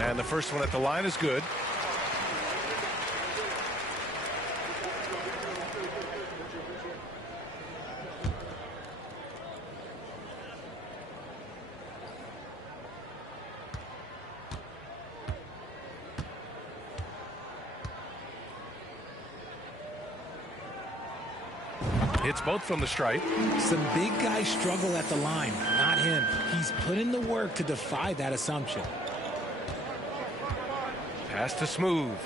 And the first one at the line is good. It's both from the stripe. Some big guys struggle at the line, not him. He's put in the work to defy that assumption. Pass to Smooth.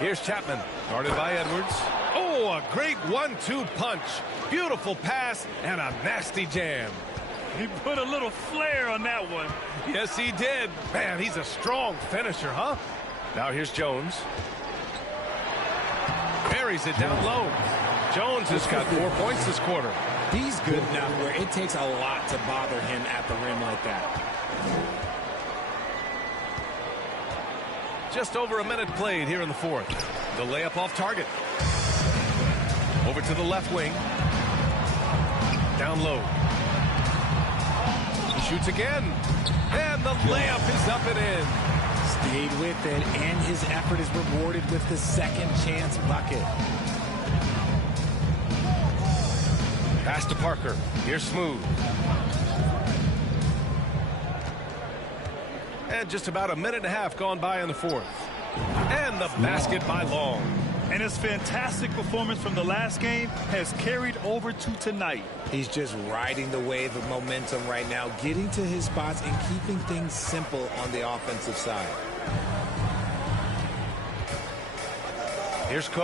Here's Chapman, guarded by Edwards. Oh, a great 1-2 punch. Beautiful pass and a nasty jam. He put a little flair on that one. Yes, he did. Man, he's a strong finisher, huh? Now here's Jones. Buries it down low. Jones has got 4 points this quarter. He's good enough where it takes a lot to bother him at the rim like that. Just over a minute played here in the fourth. The layup off target. Over to the left wing. Down low. He shoots again. And the layup is up and in. Stayed with it, and his effort is rewarded with the second chance bucket. Pass to Parker. Here's Smooth. And just about a minute and a half gone by in the fourth. And the basket by Long. And his fantastic performance from the last game has carried over to tonight. He's just riding the wave of momentum right now, getting to his spots and keeping things simple on the offensive side. Here's Cook.